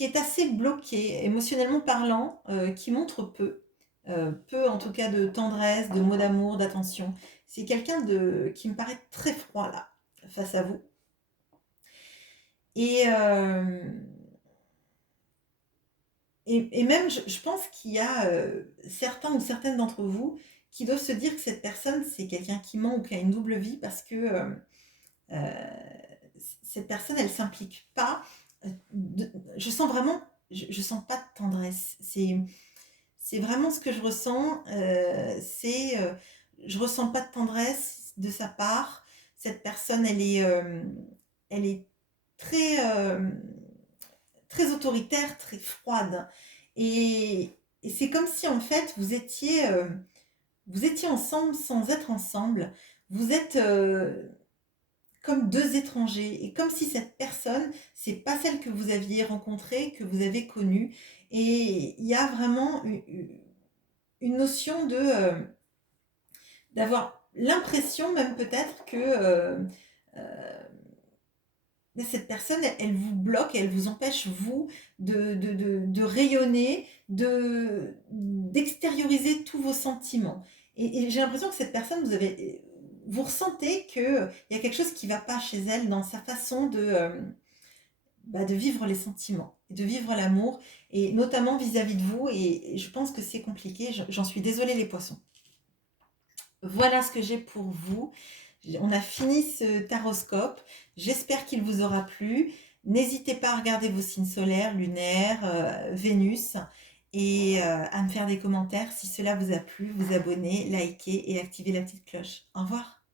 est assez bloqué, émotionnellement parlant, qui montre peu en tout cas de tendresse, de mots d'amour, d'attention. C'est quelqu'un qui me paraît très froid là, face à vous. Et même, je pense qu'il y a certains ou certaines d'entre vous qui doivent se dire que cette personne, c'est quelqu'un qui ment ou qui a une double vie parce que cette personne, elle s'implique pas. Je sens vraiment, je sens pas de tendresse. C'est vraiment ce que je ressens. Je ressens pas de tendresse de sa part. Cette personne, elle est très, très autoritaire, très froide. Et c'est comme si en fait vous étiez ensemble sans être ensemble. Vous êtes comme deux étrangers et comme si cette personne, c'est pas celle que vous aviez rencontrée, que vous avez connue. Et il y a vraiment une notion d'avoir l'impression même peut-être que euh, cette personne, elle vous bloque, elle vous empêche, vous, de rayonner, d'extérioriser tous vos sentiments. Et j'ai l'impression que cette personne, vous ressentez qu'il y a quelque chose qui ne va pas chez elle dans sa façon de vivre les sentiments, de vivre l'amour, et notamment vis-à-vis de vous. Et je pense que c'est compliqué. J'en suis désolée, les poissons. Voilà ce que j'ai pour vous. On a fini ce taroscope. J'espère qu'il vous aura plu. N'hésitez pas à regarder vos signes solaires, lunaires, Vénus. et à me faire des commentaires si cela vous a plu, vous abonner, liker et activer la petite cloche. Au revoir.